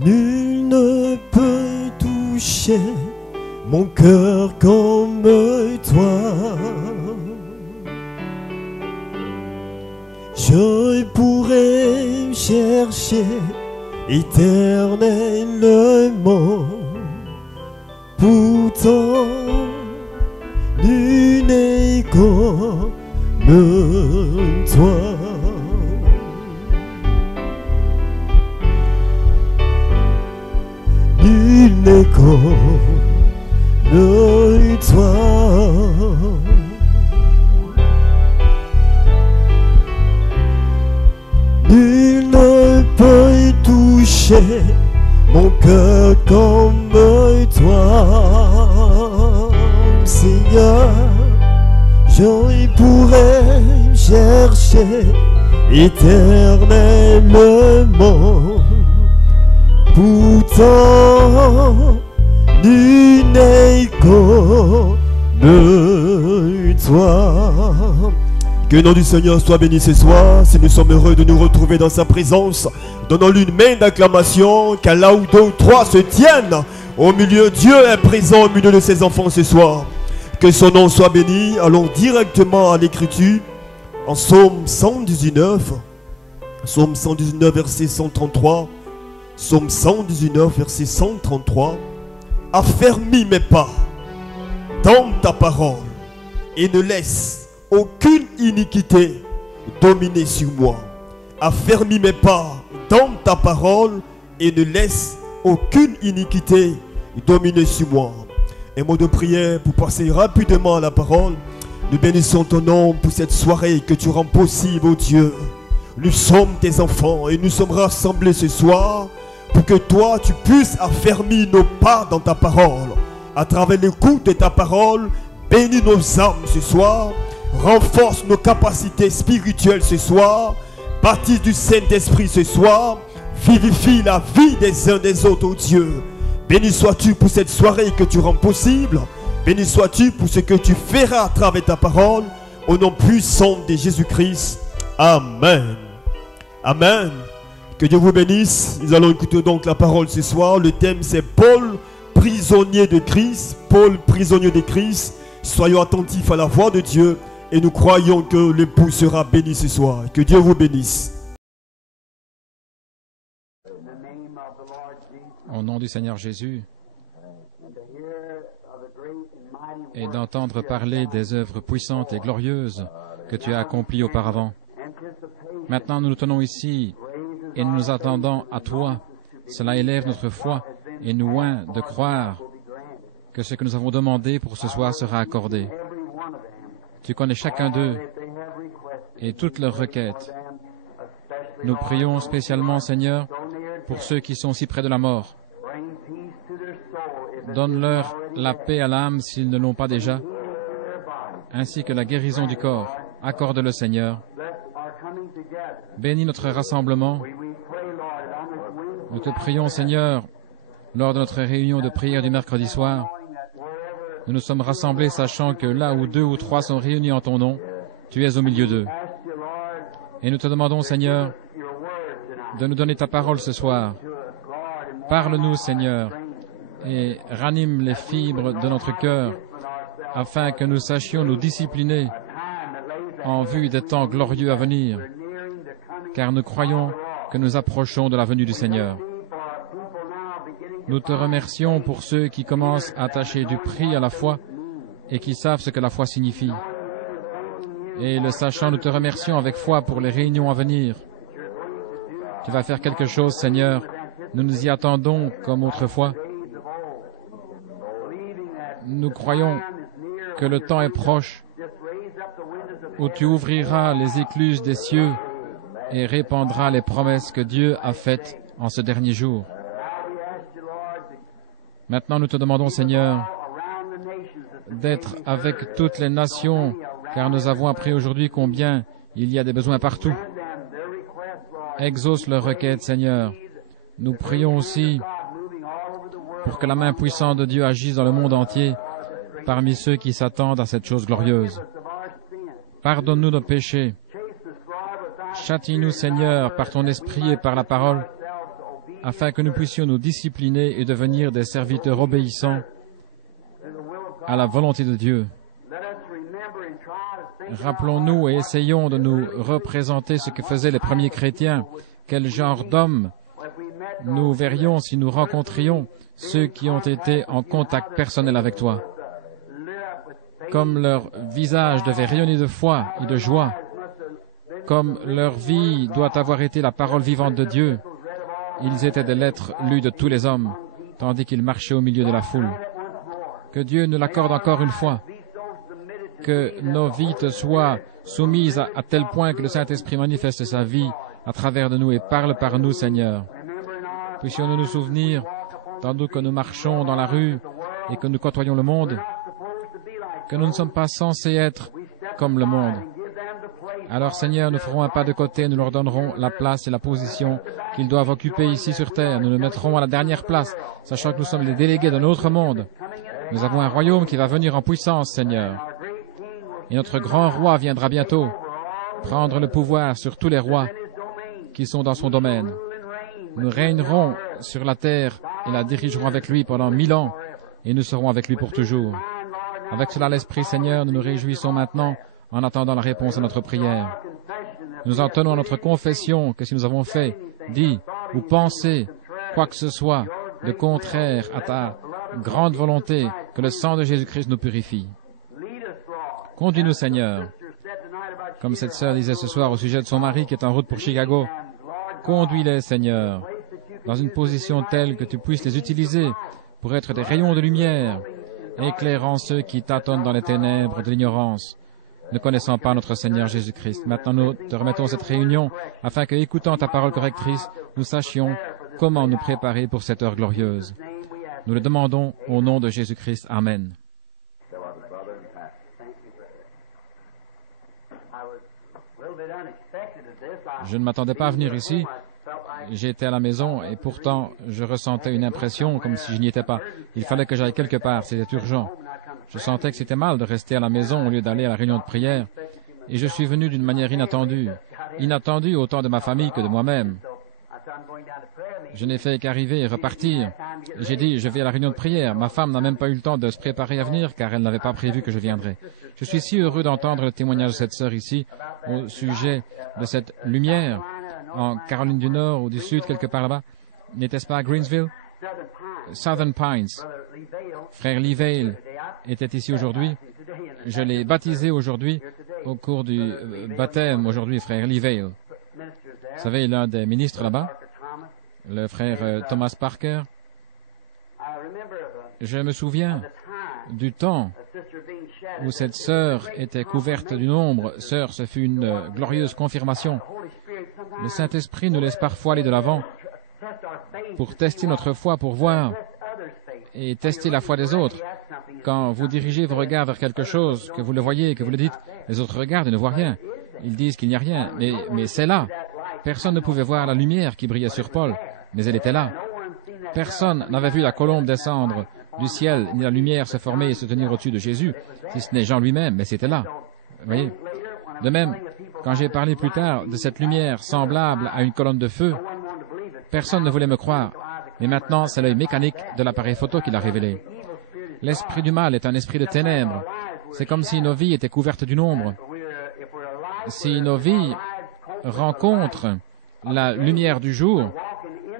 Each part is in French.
Nul ne peut toucher mon cœur comme toi. Je pourrais chercher éternellement, pourtant nul n'est comme toi. Nul n'est comme toi. Nul ne peut toucher mon cœur comme toi, Seigneur. Je pourrais chercher éternellement, pourtant nul n'est comme toi. Que le nom du Seigneur soit béni ce soir. Si nous sommes heureux de nous retrouver dans sa présence, donnons-lui une main d'acclamation, qu'à là où deux ou trois se tiennent au milieu, Dieu est présent au milieu de ses enfants ce soir. Que son nom soit béni. Allons directement à l'écriture en Psaume 119, Psaume 119 verset 133, Psaume 119 verset 133. Affermis mes pas dans ta parole et ne laisse aucune iniquité dominer sur moi. Affermis mes pas dans ta parole et ne laisse aucune iniquité dominer sur moi. Un mot de prière pour passer rapidement à la parole. Nous bénissons ton nom pour cette soirée que tu rends possible, oh Dieu. Nous sommes tes enfants et nous sommes rassemblés ce soir pour que toi tu puisses affermir nos pas dans ta parole. À travers l'écoute de ta parole, bénis nos âmes ce soir. Renforce nos capacités spirituelles ce soir. Baptise du Saint-Esprit ce soir. Vivifie la vie des uns des autres, oh Dieu. Béni sois-tu pour cette soirée que tu rends possible. Béni sois-tu pour ce que tu feras à travers ta parole. Au nom puissant de Jésus-Christ. Amen. Amen. Que Dieu vous bénisse. Nous allons écouter donc la parole ce soir. Le thème c'est Paul, prisonnier de Christ. Paul, prisonnier de Christ. Soyons attentifs à la voix de Dieu. Et nous croyons que l'époux sera béni ce soir. Que Dieu vous bénisse. Au nom du Seigneur Jésus, et d'entendre parler des œuvres puissantes et glorieuses que tu as accomplies auparavant. Maintenant, nous nous tenons ici et nous nous attendons à toi. Cela élève notre foi et nous oint de croire que ce que nous avons demandé pour ce soir sera accordé. Tu connais chacun d'eux et toutes leurs requêtes. Nous prions spécialement, Seigneur, pour ceux qui sont si près de la mort. Donne-leur la paix à l'âme s'ils ne l'ont pas déjà, ainsi que la guérison du corps. Accorde-le, Seigneur. Bénis notre rassemblement. Nous te prions, Seigneur, lors de notre réunion de prière du mercredi soir. Nous nous sommes rassemblés sachant que là où 2 ou 3 sont réunis en ton nom, tu es au milieu d'eux. Et nous te demandons, Seigneur, de nous donner ta parole ce soir. Parle-nous, Seigneur, et ranime les fibres de notre cœur, afin que nous sachions nous discipliner en vue des temps glorieux à venir, car nous croyons que nous approchons de la venue du Seigneur. Nous te remercions pour ceux qui commencent à attacher du prix à la foi et qui savent ce que la foi signifie. Et le sachant, nous te remercions avec foi pour les réunions à venir. Tu vas faire quelque chose, Seigneur. Nous nous y attendons comme autrefois. Nous croyons que le temps est proche où tu ouvriras les écluses des cieux et répandras les promesses que Dieu a faites en ce dernier jour. Maintenant, nous te demandons, Seigneur, d'être avec toutes les nations, car nous avons appris aujourd'hui combien il y a des besoins partout. Exauce leurs requêtes, Seigneur. Nous prions aussi pour que la main puissante de Dieu agisse dans le monde entier, parmi ceux qui s'attendent à cette chose glorieuse. Pardonne-nous nos péchés. Châtie-nous, Seigneur, par ton esprit et par la parole, afin que nous puissions nous discipliner et devenir des serviteurs obéissants à la volonté de Dieu. Rappelons-nous et essayons de nous représenter ce que faisaient les premiers chrétiens. Quel genre d'hommes nous verrions si nous rencontrions ceux qui ont été en contact personnel avec toi. Comme leur visage devait rayonner de foi et de joie, comme leur vie doit avoir été la parole vivante de Dieu, ils étaient des lettres lues de tous les hommes, tandis qu'ils marchaient au milieu de la foule. Que Dieu nous l'accorde encore une fois, que nos vies te soient soumises à tel point que le Saint-Esprit manifeste sa vie à travers de nous et parle par nous, Seigneur. Puissions-nous nous souvenir, tandis que nous marchons dans la rue et que nous côtoyons le monde, que nous ne sommes pas censés être comme le monde. Alors, Seigneur, nous ferons un pas de côté, nous leur donnerons la place et la position qu'ils doivent occuper ici sur terre. Nous nous mettrons à la dernière place, sachant que nous sommes les délégués d'un autre monde. Nous avons un royaume qui va venir en puissance, Seigneur. Et notre grand roi viendra bientôt prendre le pouvoir sur tous les rois qui sont dans son domaine. Nous régnerons sur la terre et la dirigerons avec lui pendant 1000 ans, et nous serons avec lui pour toujours. Avec cela, l'Esprit, Seigneur, nous nous réjouissons maintenant en attendant la réponse à notre prière. Nous en tenons à notre confession que si nous avons fait, dit ou pensé quoi que ce soit de contraire à ta grande volonté, que le sang de Jésus-Christ nous purifie. Conduis-nous, Seigneur. Comme cette sœur disait ce soir au sujet de son mari qui est en route pour Chicago, conduis-les, Seigneur, dans une position telle que tu puisses les utiliser pour être des rayons de lumière, éclairant ceux qui tâtonnent dans les ténèbres de l'ignorance, ne connaissant pas notre Seigneur Jésus-Christ. Maintenant, nous te remettons cette réunion afin que, écoutant ta parole correctrice, nous sachions comment nous préparer pour cette heure glorieuse. Nous le demandons au nom de Jésus-Christ. Amen. Je ne m'attendais pas à venir ici. J'étais à la maison et pourtant je ressentais une impression comme si je n'y étais pas. Il fallait que j'aille quelque part, c'était urgent. Je sentais que c'était mal de rester à la maison au lieu d'aller à la réunion de prière. Et je suis venu d'une manière inattendue. Inattendue autant de ma famille que de moi-même. Je n'ai fait qu'arriver et repartir. J'ai dit, je vais à la réunion de prière. Ma femme n'a même pas eu le temps de se préparer à venir car elle n'avait pas prévu que je viendrais. Je suis si heureux d'entendre le témoignage de cette sœur ici au sujet de cette lumière en Caroline du Nord ou du Sud, quelque part là-bas. N'était-ce pas à Greensville? Southern Pines. Frère Lee Vail était ici aujourd'hui. Je l'ai baptisé aujourd'hui au cours du baptême aujourd'hui, frère Lee Vail. Vous savez, l'un des ministres là-bas, le frère Thomas Parker. Je me souviens du temps où cette sœur était couverte d'une ombre. Sœur, ce fut une glorieuse confirmation. Le Saint-Esprit nous laisse parfois aller de l'avant pour tester notre foi, pour voir et tester la foi des autres. Quand vous dirigez vos regards vers quelque chose, que vous le voyez et que vous le dites, les autres regardent et ne voient rien. Ils disent qu'il n'y a rien, mais c'est là. Personne ne pouvait voir la lumière qui brillait sur Paul, mais elle était là. Personne n'avait vu la colombe descendre du ciel, ni la lumière se former et se tenir au-dessus de Jésus, si ce n'est Jean lui-même, mais c'était là. Vous voyez? De même, quand j'ai parlé plus tard de cette lumière semblable à une colonne de feu, personne ne voulait me croire. Mais maintenant, c'est l'œil mécanique de l'appareil photo qui l'a révélé. L'esprit du mal est un esprit de ténèbres. C'est comme si nos vies étaient couvertes d'une ombre. Si nos vies rencontrent la lumière du jour,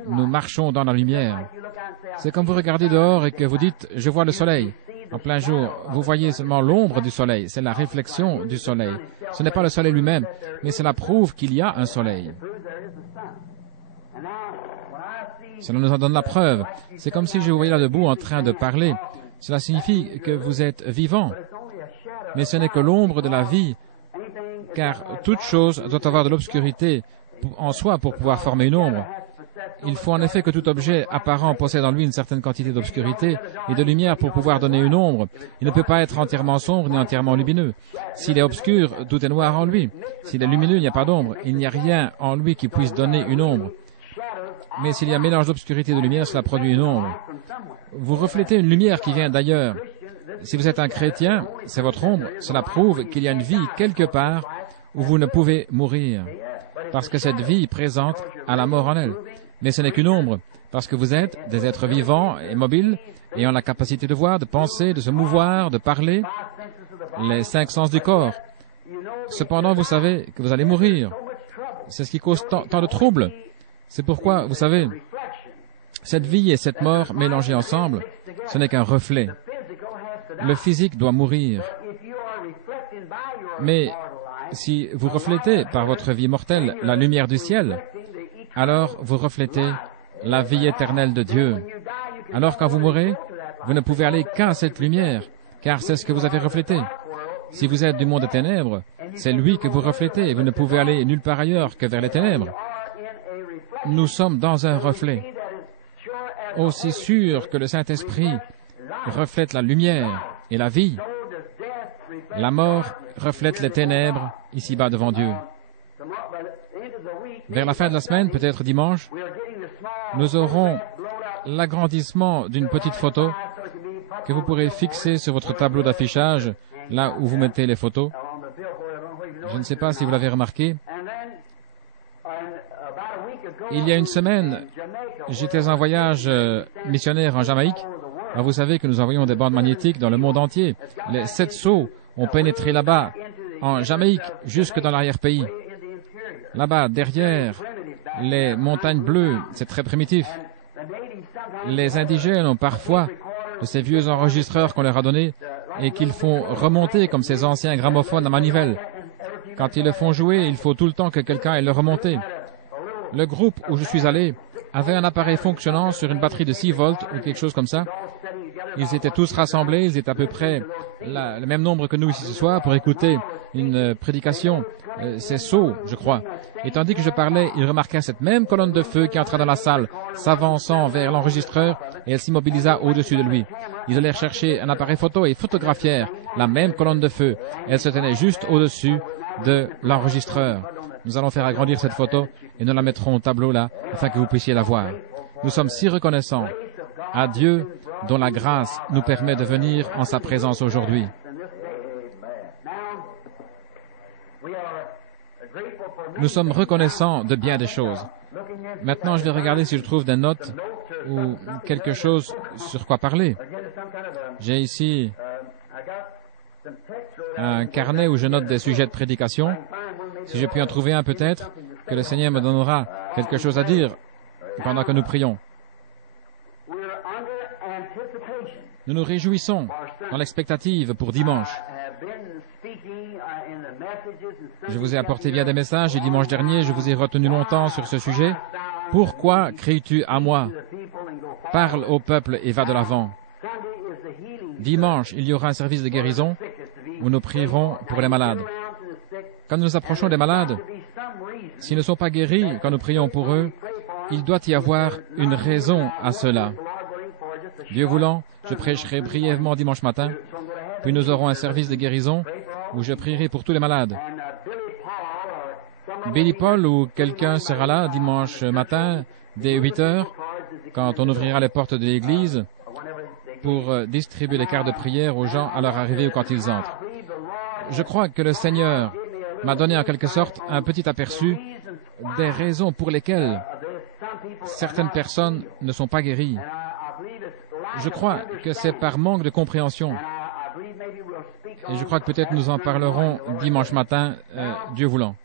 nous marchons dans la lumière. C'est comme vous regardez dehors et que vous dites « je vois le soleil ». En plein jour, vous voyez seulement l'ombre du soleil, c'est la réflexion du soleil. Ce n'est pas le soleil lui-même, mais cela prouve qu'il y a un soleil. Cela nous en donne la preuve. C'est comme si je vous voyais là debout en train de parler. Cela signifie que vous êtes vivant. Mais ce n'est que l'ombre de la vie, car toute chose doit avoir de l'obscurité en soi pour pouvoir former une ombre. Il faut en effet que tout objet apparent possède en lui une certaine quantité d'obscurité et de lumière pour pouvoir donner une ombre. Il ne peut pas être entièrement sombre ni entièrement lumineux. S'il est obscur, tout est noir en lui. S'il est lumineux, il n'y a pas d'ombre. Il n'y a rien en lui qui puisse donner une ombre. Mais s'il y a un mélange d'obscurité et de lumière, cela produit une ombre. Vous reflétez une lumière qui vient d'ailleurs. Si vous êtes un chrétien, c'est votre ombre. Cela prouve qu'il y a une vie quelque part où vous ne pouvez mourir. Parce que cette vie présente a la mort en elle. mais ce n'est qu'une ombre, parce que vous êtes des êtres vivants et mobiles, ayant la capacité de voir, de penser, de se mouvoir, de parler, les 5 sens du corps. Cependant, vous savez que vous allez mourir. C'est ce qui cause tant de troubles. C'est pourquoi, vous savez, cette vie et cette mort mélangées ensemble, ce n'est qu'un reflet. Le physique doit mourir. Mais si vous reflétez par votre vie mortelle la lumière du ciel, alors vous reflétez la vie éternelle de Dieu. Alors quand vous mourrez, vous ne pouvez aller qu'à cette lumière, car c'est ce que vous avez reflété. Si vous êtes du monde des ténèbres, c'est lui que vous reflétez et vous ne pouvez aller nulle part ailleurs que vers les ténèbres. Nous sommes dans un reflet. Aussi sûr que le Saint-Esprit reflète la lumière et la vie, la mort reflète les ténèbres ici-bas devant Dieu. Vers la fin de la semaine, peut-être dimanche, nous aurons l'agrandissement d'une petite photo que vous pourrez fixer sur votre tableau d'affichage, là où vous mettez les photos. Je ne sais pas si vous l'avez remarqué. Il y a une semaine, j'étais en voyage missionnaire en Jamaïque. Alors vous savez que nous envoyons des bandes magnétiques dans le monde entier. Les 7 sceaux ont pénétré là-bas, en Jamaïque, jusque dans l'arrière-pays. Là-bas, derrière les montagnes bleues, c'est très primitif. Les indigènes ont parfois de ces vieux enregistreurs qu'on leur a donnés et qu'ils font remonter comme ces anciens gramophones à manivelle. Quand ils le font jouer, il faut tout le temps que quelqu'un ait le remonté. Le groupe où je suis allé avait un appareil fonctionnant sur une batterie de 6 volts ou quelque chose comme ça. Ils étaient tous rassemblés, ils étaient à peu près le même nombre que nous ici ce soir pour écouter une prédication. C'est Sceaux, je crois. Et tandis que je parlais, ils remarquaient cette même colonne de feu qui entrait dans la salle, s'avançant vers l'enregistreur, et elle s'immobilisa au-dessus de lui. Ils allèrent chercher un appareil photo et photographièrent la même colonne de feu. Elle se tenait juste au-dessus de l'enregistreur. Nous allons faire agrandir cette photo et nous la mettrons au tableau là, afin que vous puissiez la voir. Nous sommes si reconnaissants à Dieu dont la grâce nous permet de venir en sa présence aujourd'hui. Nous sommes reconnaissants de bien des choses. Maintenant, je vais regarder si je trouve des notes ou quelque chose sur quoi parler. J'ai ici un carnet où je note des sujets de prédication. Si je puis en trouver un peut-être, que le Seigneur me donnera quelque chose à dire pendant que nous prions. Nous nous réjouissons dans l'expectative pour dimanche. Je vous ai apporté bien des messages et dimanche dernier, je vous ai retenu longtemps sur ce sujet. Pourquoi cries-tu à moi? Parle au peuple et va de l'avant. Dimanche, il y aura un service de guérison où nous prierons pour les malades. Quand nous approchons des malades, s'ils ne sont pas guéris quand nous prions pour eux, il doit y avoir une raison à cela. Dieu voulant, je prêcherai brièvement dimanche matin, puis nous aurons un service de guérison où je prierai pour tous les malades. Billy Paul ou quelqu'un sera là dimanche matin dès 8 heures, quand on ouvrira les portes de l'église, pour distribuer les cartes de prière aux gens à leur arrivée ou quand ils entrent. Je crois que le Seigneur m'a donné en quelque sorte un petit aperçu des raisons pour lesquelles certaines personnes ne sont pas guéries. Je crois que c'est par manque de compréhension. Et je crois que peut-être nous en parlerons dimanche matin, Dieu voulant.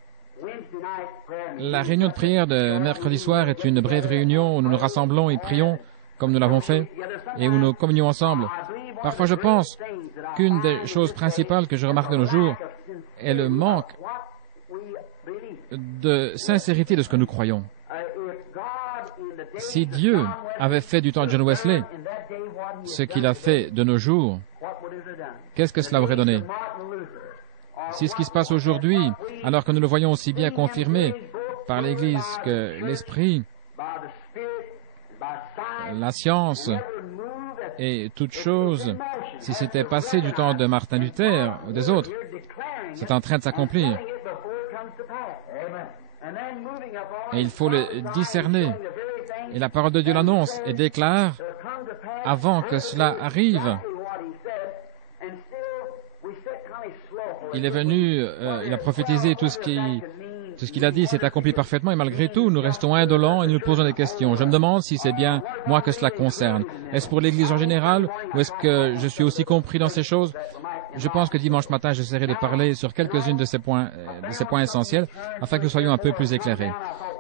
La réunion de prière de mercredi soir est une brève réunion où nous nous rassemblons et prions comme nous l'avons fait et où nous communions ensemble. Parfois je pense qu'une des choses principales que je remarque de nos jours est le manque de sincérité de ce que nous croyons. Si Dieu avait fait du temps de John Wesley ce qu'il a fait de nos jours, qu'est-ce que cela aurait donné? Si ce qui se passe aujourd'hui, alors que nous le voyons aussi bien confirmé par l'Église que l'Esprit, la science et toutes choses, si c'était passé du temps de Martin Luther ou des autres, c'est en train de s'accomplir. Et il faut le discerner. Et la parole de Dieu l'annonce et déclare avant que cela arrive. Il est venu, il a prophétisé tout ce Tout ce qu'il a dit s'est accompli parfaitement et malgré tout, nous restons indolents et nous posons des questions. Je me demande si c'est bien moi que cela concerne. Est-ce pour l'Église en général ou est-ce que je suis aussi compris dans ces choses? Je pense que dimanche matin, j'essaierai de parler sur quelques-unes de ces points essentiels afin que nous soyons un peu plus éclairés.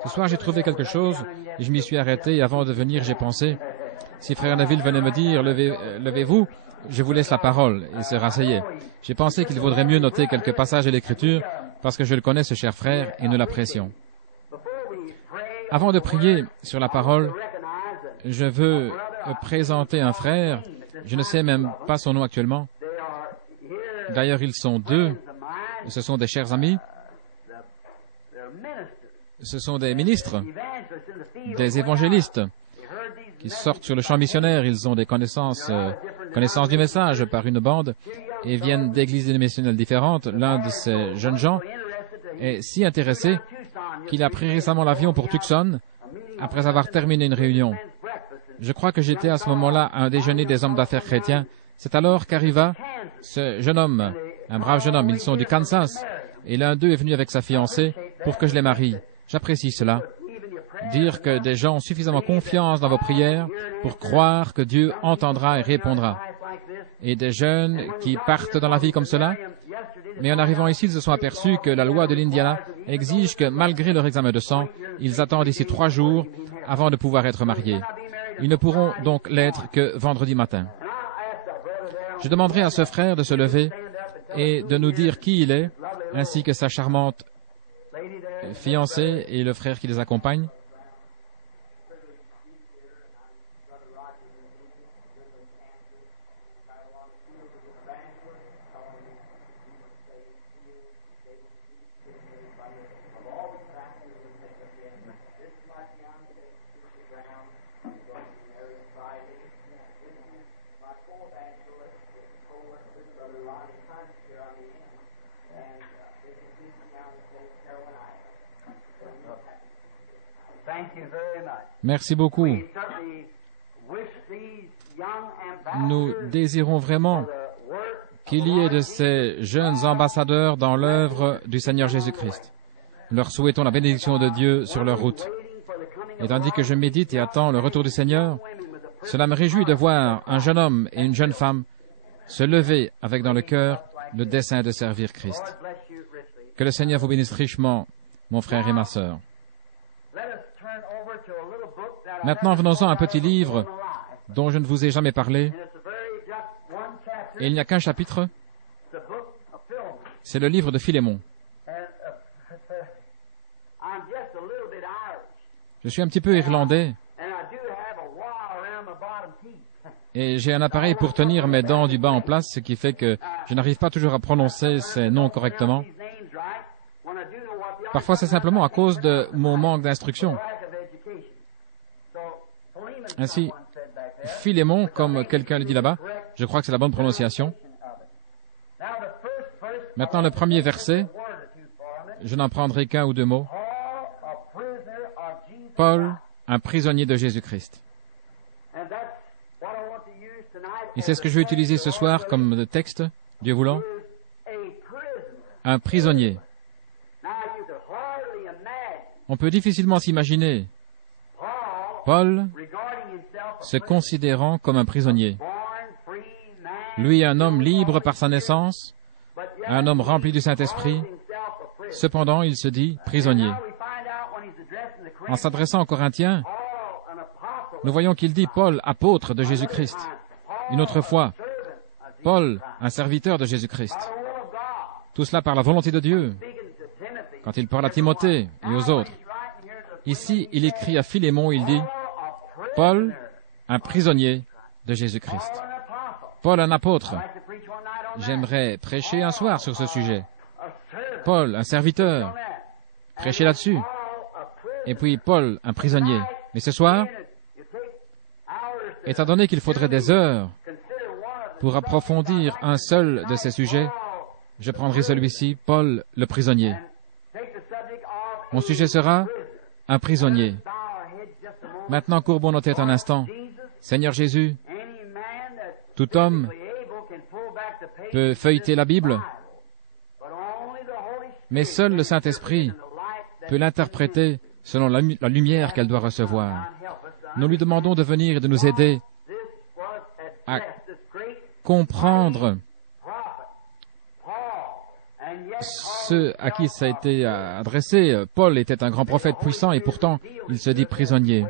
Ce soir, j'ai trouvé quelque chose et je m'y suis arrêté et avant de venir, j'ai pensé, si Frère Neville venait me dire, levez-vous, je vous laisse la parole et se rasseyez. J'ai pensé qu'il vaudrait mieux noter quelques passages de l'Écriture parce que je le connais, ce cher frère, et nous l'apprécions. Avant de prier sur la parole, je veux présenter un frère, je ne sais même pas son nom actuellement. D'ailleurs, ils sont deux, ce sont des chers amis, ce sont des ministres, des évangélistes qui sortent sur le champ missionnaire, ils ont des connaissances du message par une bande et viennent d'églises dénominationnelles différentes. L'un de ces jeunes gens est si intéressé qu'il a pris récemment l'avion pour Tucson après avoir terminé une réunion. Je crois que j'étais à ce moment-là à un déjeuner des hommes d'affaires chrétiens. C'est alors qu'arriva ce jeune homme, un brave jeune homme. Ils sont du Kansas et l'un d'eux est venu avec sa fiancée pour que je les marie. J'apprécie cela. Dire que des gens ont suffisamment confiance dans vos prières pour croire que Dieu entendra et répondra. Et des jeunes qui partent dans la vie comme cela, mais en arrivant ici, ils se sont aperçus que la loi de l'Indiana exige que malgré leur examen de sang, ils attendent ici 3 jours avant de pouvoir être mariés. Ils ne pourront donc l'être que vendredi matin. Je demanderai à ce frère de se lever et de nous dire qui il est, ainsi que sa charmante fiancée et le frère qui les accompagne. Merci beaucoup. Nous désirons vraiment qu'il y ait de ces jeunes ambassadeurs dans l'œuvre du Seigneur Jésus-Christ. Nous leur souhaitons la bénédiction de Dieu sur leur route. Et tandis que je médite et attends le retour du Seigneur, cela me réjouit de voir un jeune homme et une jeune femme se lever avec dans le cœur le dessein de servir Christ. Que le Seigneur vous bénisse richement, mon frère et ma sœur. Maintenant, venons-en à un petit livre dont je ne vous ai jamais parlé. Et il n'y a qu'un chapitre. C'est le livre de Philémon. Je suis un petit peu irlandais. Et j'ai un appareil pour tenir mes dents du bas en place, ce qui fait que je n'arrive pas toujours à prononcer ces noms correctement. Parfois, c'est simplement à cause de mon manque d'instruction. Ainsi, Philémon, comme quelqu'un le dit là-bas, je crois que c'est la bonne prononciation. Maintenant, le premier verset, je n'en prendrai qu'un ou deux mots. Paul, un prisonnier de Jésus-Christ. Et c'est ce que je vais utiliser ce soir comme texte, Dieu voulant. Un prisonnier. On peut difficilement s'imaginer Paul se considérant comme un prisonnier. Lui, un homme libre par sa naissance, un homme rempli du Saint-Esprit, cependant, il se dit prisonnier. En s'adressant aux Corinthiens, nous voyons qu'il dit Paul, apôtre de Jésus-Christ. Une autre fois, Paul, un serviteur de Jésus-Christ. Tout cela par la volonté de Dieu, quand il parle à Timothée et aux autres. Ici, il écrit à Philémon, il dit Paul, un prisonnier de Jésus-Christ. Paul, un apôtre. J'aimerais prêcher un soir sur ce sujet. Paul, un serviteur. Prêcher là-dessus. Et puis Paul, un prisonnier. Mais ce soir, étant donné qu'il faudrait des heures pour approfondir un seul de ces sujets, je prendrai celui-ci, Paul, le prisonnier. Mon sujet sera un prisonnier. Maintenant, courbons nos têtes un instant. Seigneur Jésus, tout homme peut feuilleter la Bible, mais seul le Saint-Esprit peut l'interpréter selon la lumière qu'elle doit recevoir. Nous lui demandons de venir et de nous aider à comprendre ceux à qui ça a été adressé. Paul était un grand prophète puissant et pourtant il se dit prisonnier.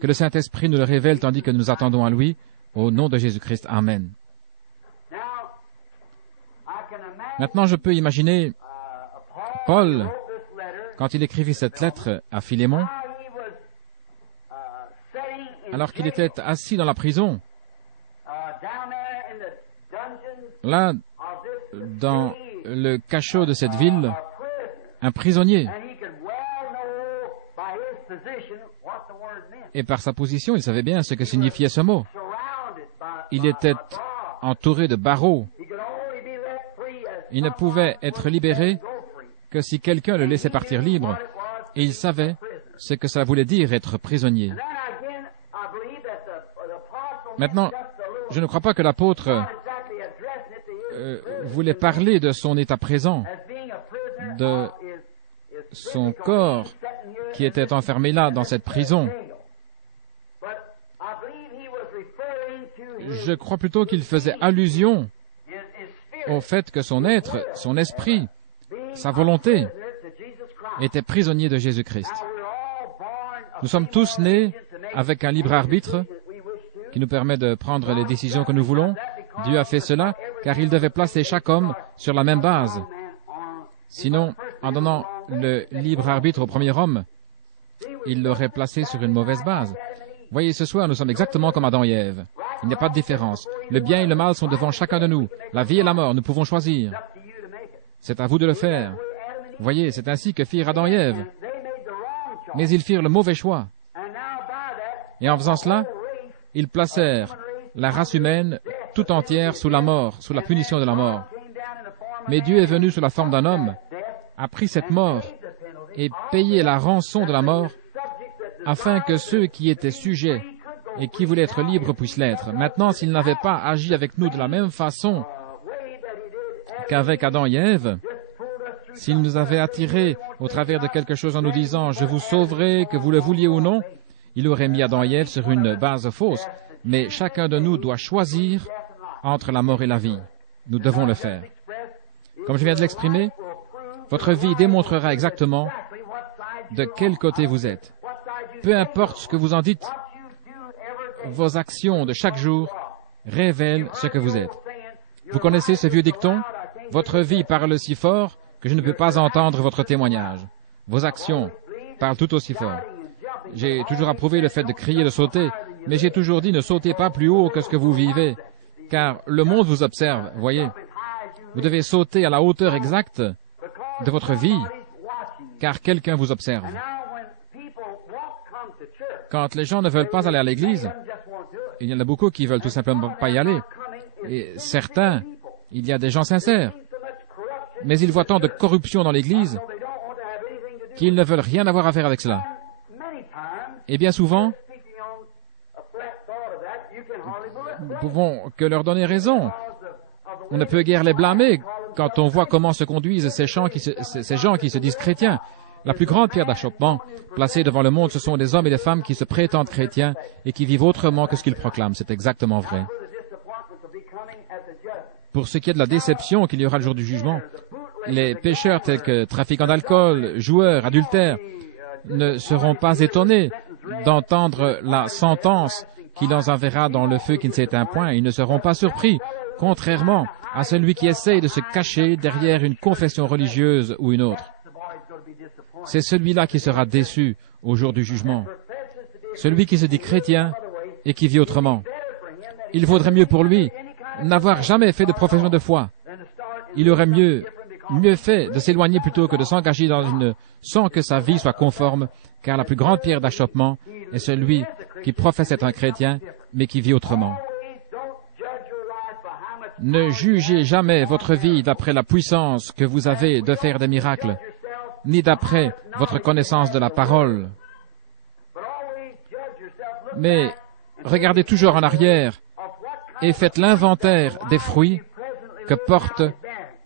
Que le Saint-Esprit nous le révèle tandis que nous attendons à lui. Au nom de Jésus-Christ. Amen. Maintenant, je peux imaginer Paul, quand il écrivit cette lettre à Philémon, alors qu'il était assis dans la prison, là, dans le cachot de cette ville, un prisonnier. Et par sa position, il savait bien ce que signifiait ce mot. Il était entouré de barreaux. Il ne pouvait être libéré que si quelqu'un le laissait partir libre. Et il savait ce que ça voulait dire être prisonnier. Maintenant, je ne crois pas que l'apôtre voulait parler de son état présent, de son corps qui était enfermé là, dans cette prison. Je crois plutôt qu'il faisait allusion au fait que son être, son esprit, sa volonté était prisonnier de Jésus-Christ. Nous sommes tous nés avec un libre arbitre qui nous permet de prendre les décisions que nous voulons. Dieu a fait cela car il devait placer chaque homme sur la même base. Sinon, en donnant le libre arbitre au premier homme, il l'aurait placé sur une mauvaise base. Voyez, ce soir, nous sommes exactement comme Adam et Ève. Il n'y a pas de différence. Le bien et le mal sont devant chacun de nous. La vie et la mort, nous pouvons choisir. C'est à vous de le faire. Voyez, c'est ainsi que firent Adam et Ève. Mais ils firent le mauvais choix. Et en faisant cela, ils placèrent la race humaine tout entière sous la mort, sous la punition de la mort. Mais Dieu est venu sous la forme d'un homme, a pris cette mort et payé la rançon de la mort, afin que ceux qui étaient sujets et qui voulaient être libres puissent l'être. Maintenant, s'il n'avait pas agi avec nous de la même façon qu'avec Adam et Ève, s'il nous avait attirés au travers de quelque chose en nous disant « Je vous sauverai, que vous le vouliez ou non », il aurait mis Adam et Ève sur une base fausse. Mais chacun de nous doit choisir entre la mort et la vie. Nous devons le faire. Comme je viens de l'exprimer, votre vie démontrera exactement de quel côté vous êtes. Peu importe ce que vous en dites, vos actions de chaque jour révèlent ce que vous êtes. Vous connaissez ce vieux dicton? Votre vie parle si fort que je ne peux pas entendre votre témoignage. Vos actions parlent tout aussi fort. J'ai toujours approuvé le fait de crier, de sauter, mais j'ai toujours dit ne sautez pas plus haut que ce que vous vivez, car le monde vous observe, voyez. Vous devez sauter à la hauteur exacte de votre vie, car quelqu'un vous observe. Quand les gens ne veulent pas aller à l'église, il y en a beaucoup qui veulent tout simplement pas y aller. Et certains, il y a des gens sincères, mais ils voient tant de corruption dans l'église qu'ils ne veulent rien avoir à faire avec cela. Et bien souvent, nous pouvons que leur donner raison. On ne peut guère les blâmer quand on voit comment se conduisent ces gens qui se disent chrétiens. La plus grande pierre d'achoppement placée devant le monde, ce sont des hommes et des femmes qui se prétendent chrétiens et qui vivent autrement que ce qu'ils proclament. C'est exactement vrai. Pour ce qui est de la déception qu'il y aura le jour du jugement, les pécheurs tels que trafiquants d'alcool, joueurs, adultères, ne seront pas étonnés d'entendre la sentence qui les enverra dans le feu qui ne s'éteint point. Ils ne seront pas surpris, contrairement à celui qui essaye de se cacher derrière une confession religieuse ou une autre. C'est celui-là qui sera déçu au jour du jugement. Celui qui se dit chrétien et qui vit autrement. Il vaudrait mieux pour lui n'avoir jamais fait de profession de foi. Il aurait mieux fait de s'éloigner plutôt que de s'engager sans que sa vie soit conforme, car la plus grande pierre d'achoppement est celui qui professe être un chrétien, mais qui vit autrement. Ne jugez jamais votre vie d'après la puissance que vous avez de faire des miracles, ni d'après votre connaissance de la parole. Mais regardez toujours en arrière et faites l'inventaire des fruits que porte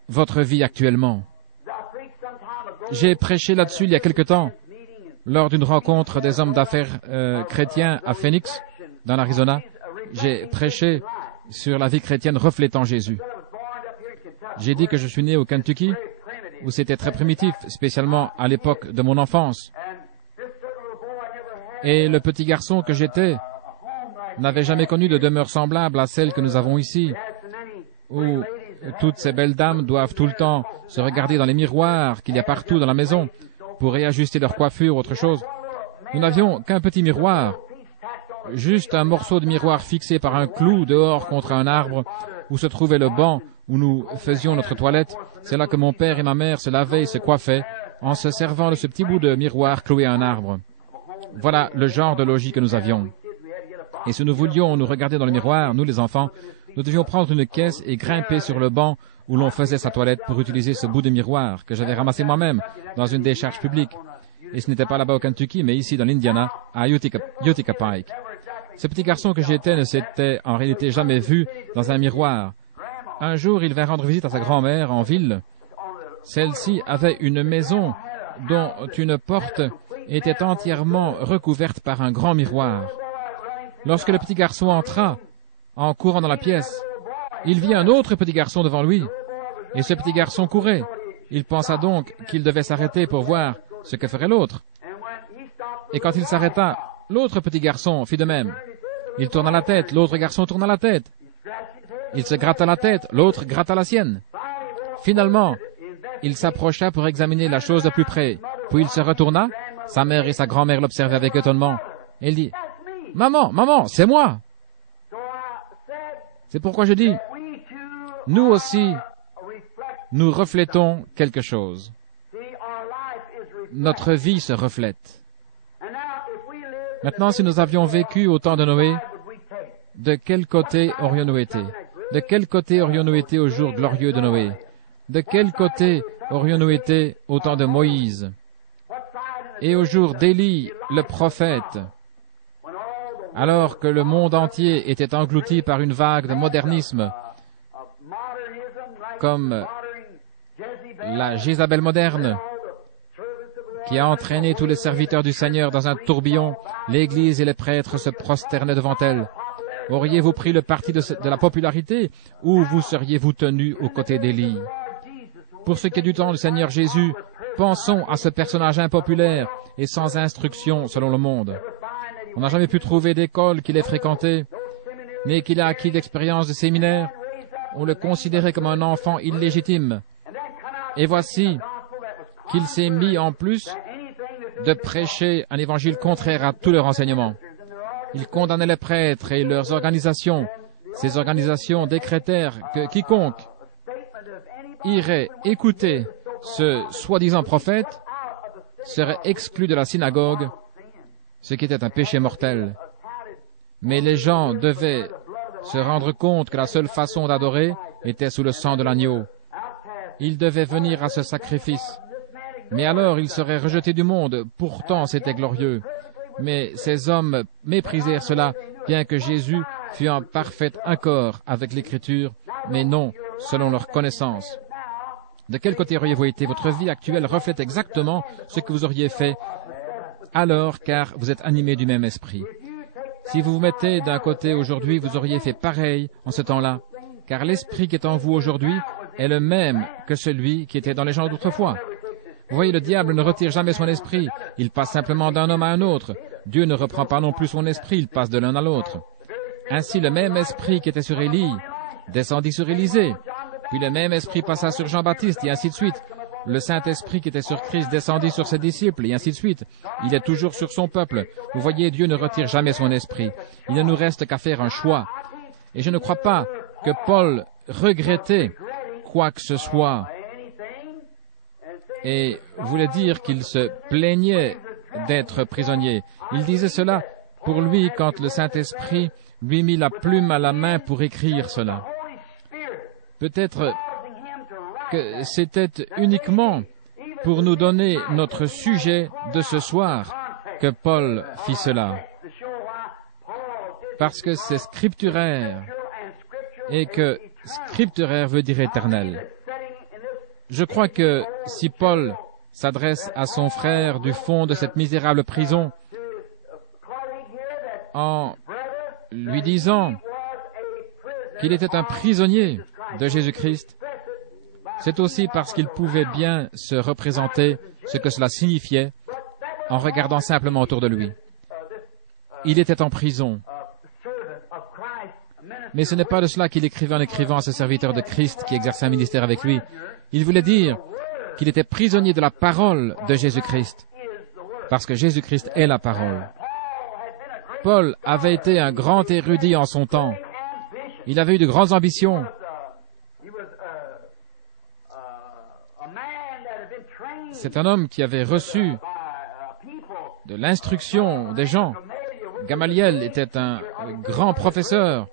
votre vie actuellement. J'ai prêché là-dessus il y a quelque temps, lors d'une rencontre des hommes d'affaires chrétiens à Phoenix, dans l'Arizona. J'ai prêché sur la vie chrétienne reflétant Jésus. J'ai dit que je suis né au Kentucky, où c'était très primitif, spécialement à l'époque de mon enfance. Et le petit garçon que j'étais n'avait jamais connu de demeure semblable à celle que nous avons ici, où toutes ces belles dames doivent tout le temps se regarder dans les miroirs qu'il y a partout dans la maison pour réajuster leur coiffure ou autre chose. Nous n'avions qu'un petit miroir, juste un morceau de miroir fixé par un clou dehors contre un arbre où se trouvait le banc où nous faisions notre toilette. C'est là que mon père et ma mère se lavaient et se coiffaient en se servant de ce petit bout de miroir cloué à un arbre. Voilà le genre de logis que nous avions. Et si nous voulions nous regarder dans le miroir, nous les enfants, nous devions prendre une caisse et grimper sur le banc où l'on faisait sa toilette pour utiliser ce bout de miroir que j'avais ramassé moi-même dans une décharge publique. Et ce n'était pas là-bas au Kentucky, mais ici dans l'Indiana, à Utica Pike. Ce petit garçon que j'étais ne s'était en réalité jamais vu dans un miroir. Un jour, il vint rendre visite à sa grand-mère en ville. Celle-ci avait une maison dont une porte était entièrement recouverte par un grand miroir. Lorsque le petit garçon entra, en courant dans la pièce, il vit un autre petit garçon devant lui, et ce petit garçon courait. Il pensa donc qu'il devait s'arrêter pour voir ce que ferait l'autre. Et quand il s'arrêta, l'autre petit garçon fit de même. Il tourna la tête, l'autre garçon tourna la tête. Il se gratta la tête, l'autre gratta la sienne. Finalement, il s'approcha pour examiner la chose de plus près. Puis il se retourna. Sa mère et sa grand-mère l'observaient avec étonnement. Et il dit, « Maman, maman, c'est moi !» C'est pourquoi je dis, nous aussi, nous reflétons quelque chose. Notre vie se reflète. Maintenant, si nous avions vécu au temps de Noé, de quel côté aurions-nous été? De quel côté aurions-nous été au jour glorieux de Noé? De quel côté aurions-nous été au temps de Moïse? Et au jour d'Élie, le prophète, alors que le monde entier était englouti par une vague de modernisme, comme la Jézabel moderne, qui a entraîné tous les serviteurs du Seigneur dans un tourbillon, l'Église et les prêtres se prosternaient devant elle. Auriez-vous pris le parti de la popularité, ou vous seriez-vous tenu aux côtés d'Élie? Pour ce qui est du temps du Seigneur Jésus, pensons à ce personnage impopulaire et sans instruction selon le monde. On n'a jamais pu trouver d'école qu'il ait fréquentée, ni qu'il ait acquis d'expérience de séminaire. On le considérait comme un enfant illégitime. Et voici qu'il s'est mis en plus de prêcher un évangile contraire à tout leur enseignement. Il condamnait les prêtres et leurs organisations. Ces organisations décrétèrent que quiconque irait écouter ce soi-disant prophète serait exclu de la synagogue, ce qui était un péché mortel. Mais les gens devaient se rendre compte que la seule façon d'adorer était sous le sang de l'agneau. Ils devaient venir à ce sacrifice. Mais alors ils seraient rejetés du monde. Pourtant c'était glorieux. Mais ces hommes méprisèrent cela, bien que Jésus fût en parfait accord avec l'Écriture, mais non selon leur connaissance. De quel côté auriez-vous été? Votre vie actuelle reflète exactement ce que vous auriez fait alors, car vous êtes animés du même esprit. Si vous vous mettez d'un côté aujourd'hui, vous auriez fait pareil en ce temps-là, car l'esprit qui est en vous aujourd'hui est le même que celui qui était dans les gens d'autrefois. Vous voyez, le diable ne retire jamais son esprit, il passe simplement d'un homme à un autre. Dieu ne reprend pas non plus son esprit, il passe de l'un à l'autre. Ainsi, le même esprit qui était sur Élie descendit sur Élisée, puis le même esprit passa sur Jean-Baptiste, et ainsi de suite. Le Saint-Esprit qui était sur Christ descendit sur ses disciples, et ainsi de suite. Il est toujours sur son peuple. Vous voyez, Dieu ne retire jamais son esprit. Il ne nous reste qu'à faire un choix. Et je ne crois pas que Paul regrettait quoi que ce soit et voulait dire qu'il se plaignait d'être prisonnier. Il disait cela pour lui quand le Saint-Esprit lui mit la plume à la main pour écrire cela. Peut-être que c'était uniquement pour nous donner notre sujet de ce soir que Paul fit cela. Parce que c'est scripturaire et que scripturaire veut dire éternel. Je crois que si Paul s'adresse à son frère du fond de cette misérable prison en lui disant qu'il était un prisonnier de Jésus-Christ. C'est aussi parce qu'il pouvait bien se représenter ce que cela signifiait en regardant simplement autour de lui. Il était en prison. Mais ce n'est pas de cela qu'il écrivait en écrivant à ce serviteur de Christ qui exerçait un ministère avec lui. Il voulait dire qu'il était prisonnier de la parole de Jésus-Christ, parce que Jésus-Christ est la parole. Paul avait été un grand érudit en son temps. Il avait eu de grandes ambitions. C'est un homme qui avait reçu de l'instruction des gens. Gamaliel était un grand professeur.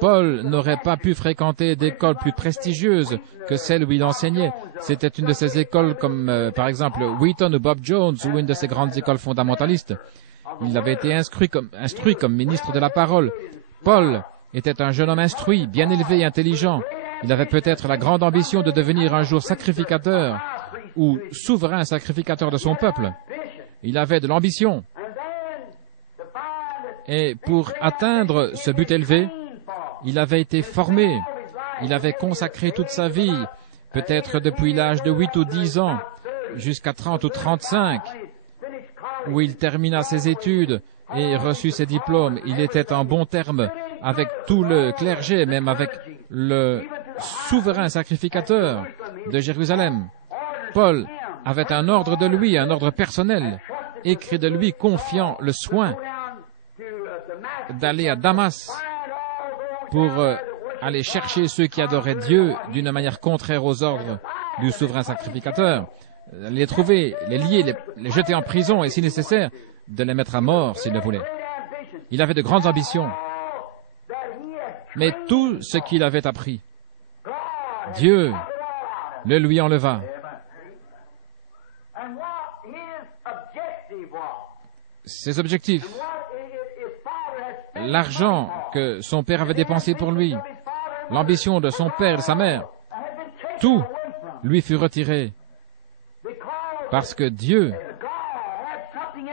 Paul n'aurait pas pu fréquenter d'écoles plus prestigieuses que celle où il enseignait. C'était une de ces écoles comme, par exemple, Wheaton ou Bob Jones ou une de ces grandes écoles fondamentalistes. Il avait été instruit comme ministre de la parole. Paul était un jeune homme instruit, bien élevé et intelligent. Il avait peut-être la grande ambition de devenir un jour sacrificateur ou souverain sacrificateur de son peuple. Il avait de l'ambition. Et pour atteindre ce but élevé, il avait été formé. Il avait consacré toute sa vie, peut-être depuis l'âge de 8 ou 10 ans, jusqu'à 30 ou 35, où il termina ses études et reçut ses diplômes. Il était en bon terme avec tout le clergé, même avec le souverain sacrificateur de Jérusalem. Paul avait un ordre de lui, un ordre personnel, écrit de lui, confiant le soin d'aller à Damas pour aller chercher ceux qui adoraient Dieu d'une manière contraire aux ordres du souverain sacrificateur, les trouver, les lier, les jeter en prison et, si nécessaire, de les mettre à mort s'il le voulait. Il avait de grandes ambitions. Mais tout ce qu'il avait appris, Dieu le lui enleva. Ses objectifs, l'argent que son père avait dépensé pour lui, l'ambition de son père et de sa mère, tout lui fut retiré parce que Dieu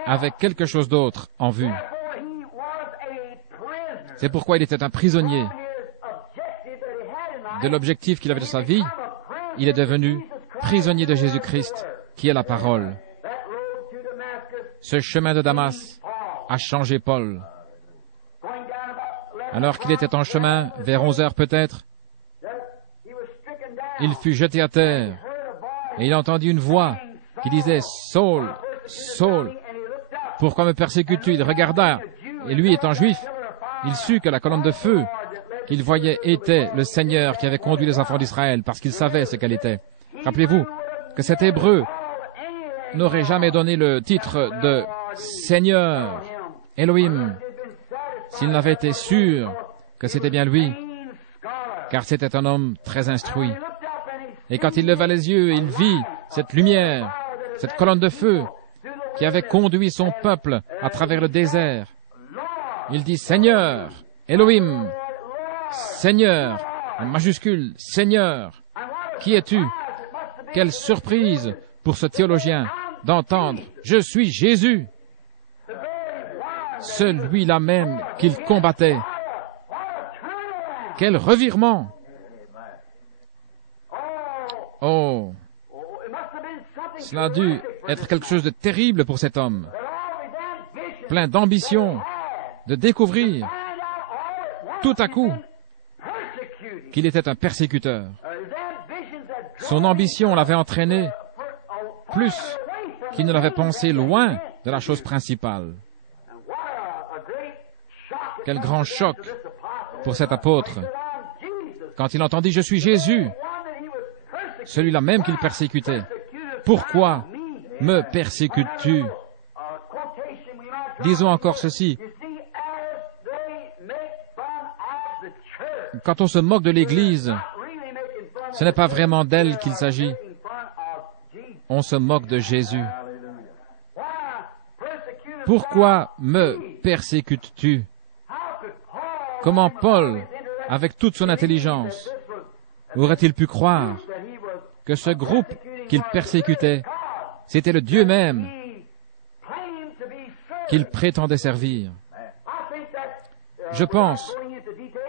avait quelque chose d'autre en vue. C'est pourquoi il était un prisonnier. De l'objectif qu'il avait de sa vie, il est devenu prisonnier de Jésus-Christ, qui est la parole. Ce chemin de Damas a changé Paul. Alors qu'il était en chemin, vers 11 heures peut-être, il fut jeté à terre et il entendit une voix qui disait « Saul, Saul, pourquoi me persécutes-tu » Il regarda et lui étant juif, il sut que la colonne de feu qu'il voyait était le Seigneur qui avait conduit les enfants d'Israël parce qu'il savait ce qu'elle était. Rappelez-vous que cet Hébreu n'aurait jamais donné le titre de Seigneur, Elohim, s'il n'avait été sûr que c'était bien lui, car c'était un homme très instruit. Et quand il leva les yeux, il vit cette lumière, cette colonne de feu qui avait conduit son peuple à travers le désert. Il dit « Seigneur, Elohim, Seigneur, en majuscule, Seigneur, qui es-tu » Quelle surprise pour ce théologien d'entendre « Je suis Jésus », celui-là même qu'il combattait. Quel revirement! Oh! Cela a dû être quelque chose de terrible pour cet homme, plein d'ambition, de découvrir tout à coup qu'il était un persécuteur. Son ambition l'avait entraîné plus qu'il ne l'avait pensé loin de la chose principale. Quel grand choc pour cet apôtre quand il entendit « Je suis Jésus », celui-là même qu'il persécutait. Pourquoi me persécutes-tu? Disons encore ceci. Quand on se moque de l'Église, ce n'est pas vraiment d'elle qu'il s'agit. On se moque de Jésus. Pourquoi me persécutes-tu? Comment Paul, avec toute son intelligence, aurait-il pu croire que ce groupe qu'il persécutait C'était le Dieu même qu'il prétendait servir. Je pense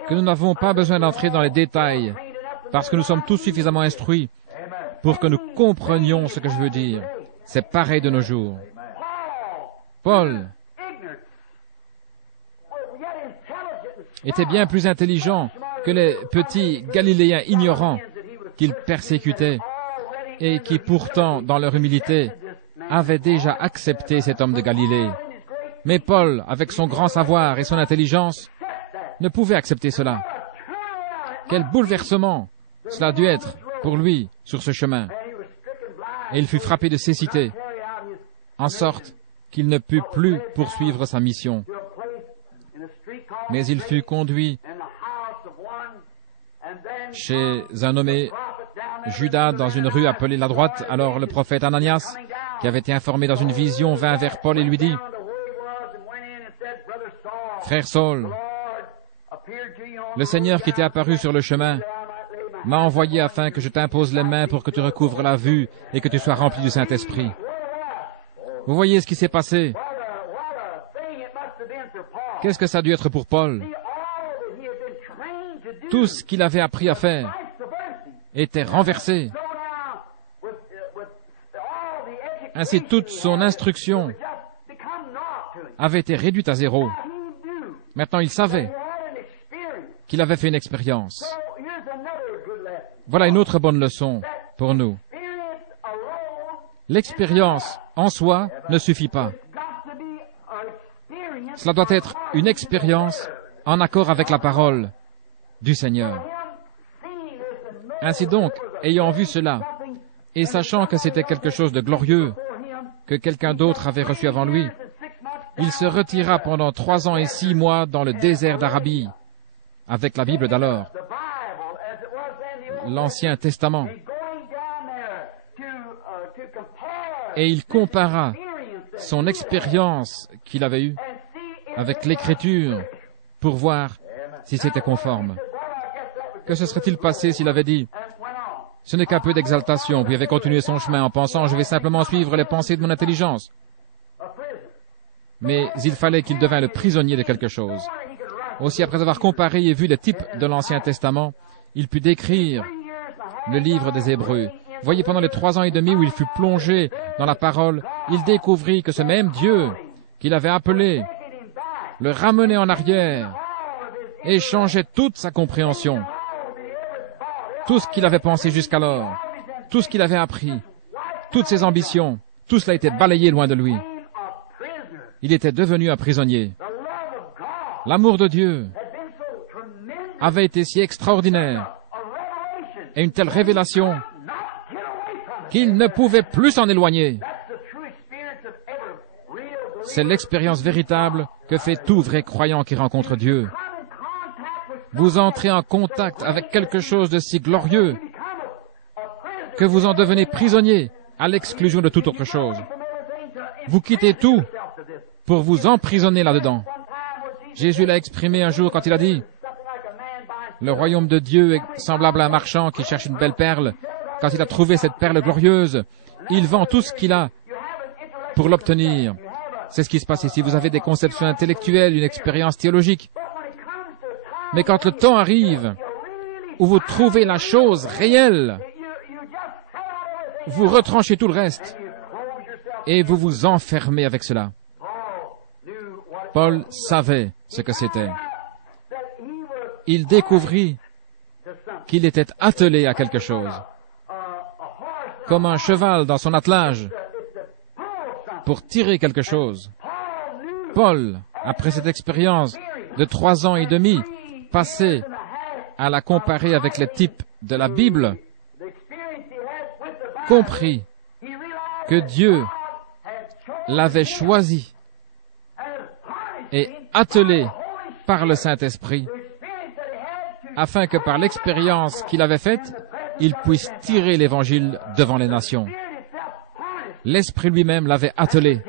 que nous n'avons pas besoin d'entrer dans les détails parce que nous sommes tous suffisamment instruits pour que nous comprenions ce que je veux dire. C'est pareil de nos jours. Paul était bien plus intelligent que les petits Galiléens ignorants qu'il persécutait et qui pourtant, dans leur humilité, avaient déjà accepté cet homme de Galilée. Mais Paul, avec son grand savoir et son intelligence, ne pouvait accepter cela. Quel bouleversement cela a dû être pour lui sur ce chemin. Et il fut frappé de cécité, en sorte qu'il ne put plus poursuivre sa mission. Mais il fut conduit chez un nommé Judas dans une rue appelée la droite. Alors le prophète Ananias, qui avait été informé dans une vision, vint vers Paul et lui dit, « Frère Saul, le Seigneur qui t'est apparu sur le chemin m'a envoyé afin que je t'impose les mains pour que tu recouvres la vue et que tu sois rempli du Saint-Esprit. » Vous voyez ce qui s'est passé. Qu'est-ce que ça a dû être pour Paul? Tout ce qu'il avait appris à faire était renversé. Ainsi, toute son instruction avait été réduite à zéro. Maintenant, il savait qu'il avait fait une expérience. Voilà une autre bonne leçon pour nous. L'expérience en soi ne suffit pas. Cela doit être une expérience en accord avec la parole du Seigneur. Ainsi donc, ayant vu cela, et sachant que c'était quelque chose de glorieux, que quelqu'un d'autre avait reçu avant lui, il se retira pendant 3 ans et 6 mois dans le désert d'Arabie, avec la Bible d'alors, l'Ancien Testament. Et il compara son expérience qu'il avait eue avec l'Écriture pour voir si c'était conforme. Que se serait-il passé s'il avait dit « Ce n'est qu'un peu d'exaltation », puis avait continué son chemin en pensant « Je vais simplement suivre les pensées de mon intelligence ». Mais il fallait qu'il devînt le prisonnier de quelque chose. Aussi, après avoir comparé et vu les types de l'Ancien Testament, il put décrire le livre des Hébreux. Voyez, pendant les 3 ans et demi où il fut plongé dans la parole, il découvrit que ce même Dieu qu'il avait appelé le ramenait en arrière et changeait toute sa compréhension. Tout ce qu'il avait pensé jusqu'alors, tout ce qu'il avait appris, toutes ses ambitions, tout cela était balayé loin de lui. Il était devenu un prisonnier. L'amour de Dieu avait été si extraordinaire et une telle révélation qu'il ne pouvait plus s'en éloigner. C'est l'expérience véritable que fait tout vrai croyant qui rencontre Dieu. Vous entrez en contact avec quelque chose de si glorieux que vous en devenez prisonnier à l'exclusion de toute autre chose. Vous quittez tout pour vous emprisonner là-dedans. Jésus l'a exprimé un jour quand il a dit « Le royaume de Dieu est semblable à un marchand qui cherche une belle perle. Quand il a trouvé cette perle glorieuse, il vend tout ce qu'il a pour l'obtenir. » C'est ce qui se passe ici. Vous avez des conceptions intellectuelles, une expérience théologique. Mais quand le temps arrive où vous trouvez la chose réelle, vous retranchez tout le reste et vous vous enfermez avec cela. Paul savait ce que c'était. Il découvrit qu'il était attelé à quelque chose, comme un cheval dans son attelage, pour tirer quelque chose. Paul, après cette expérience de 3 ans et demi, passé à la comparer avec les types de la Bible, comprit que Dieu l'avait choisi et attelé par le Saint-Esprit, afin que par l'expérience qu'il avait faite, il puisse tirer l'Évangile devant les nations. L'Esprit lui-même l'avait attelé.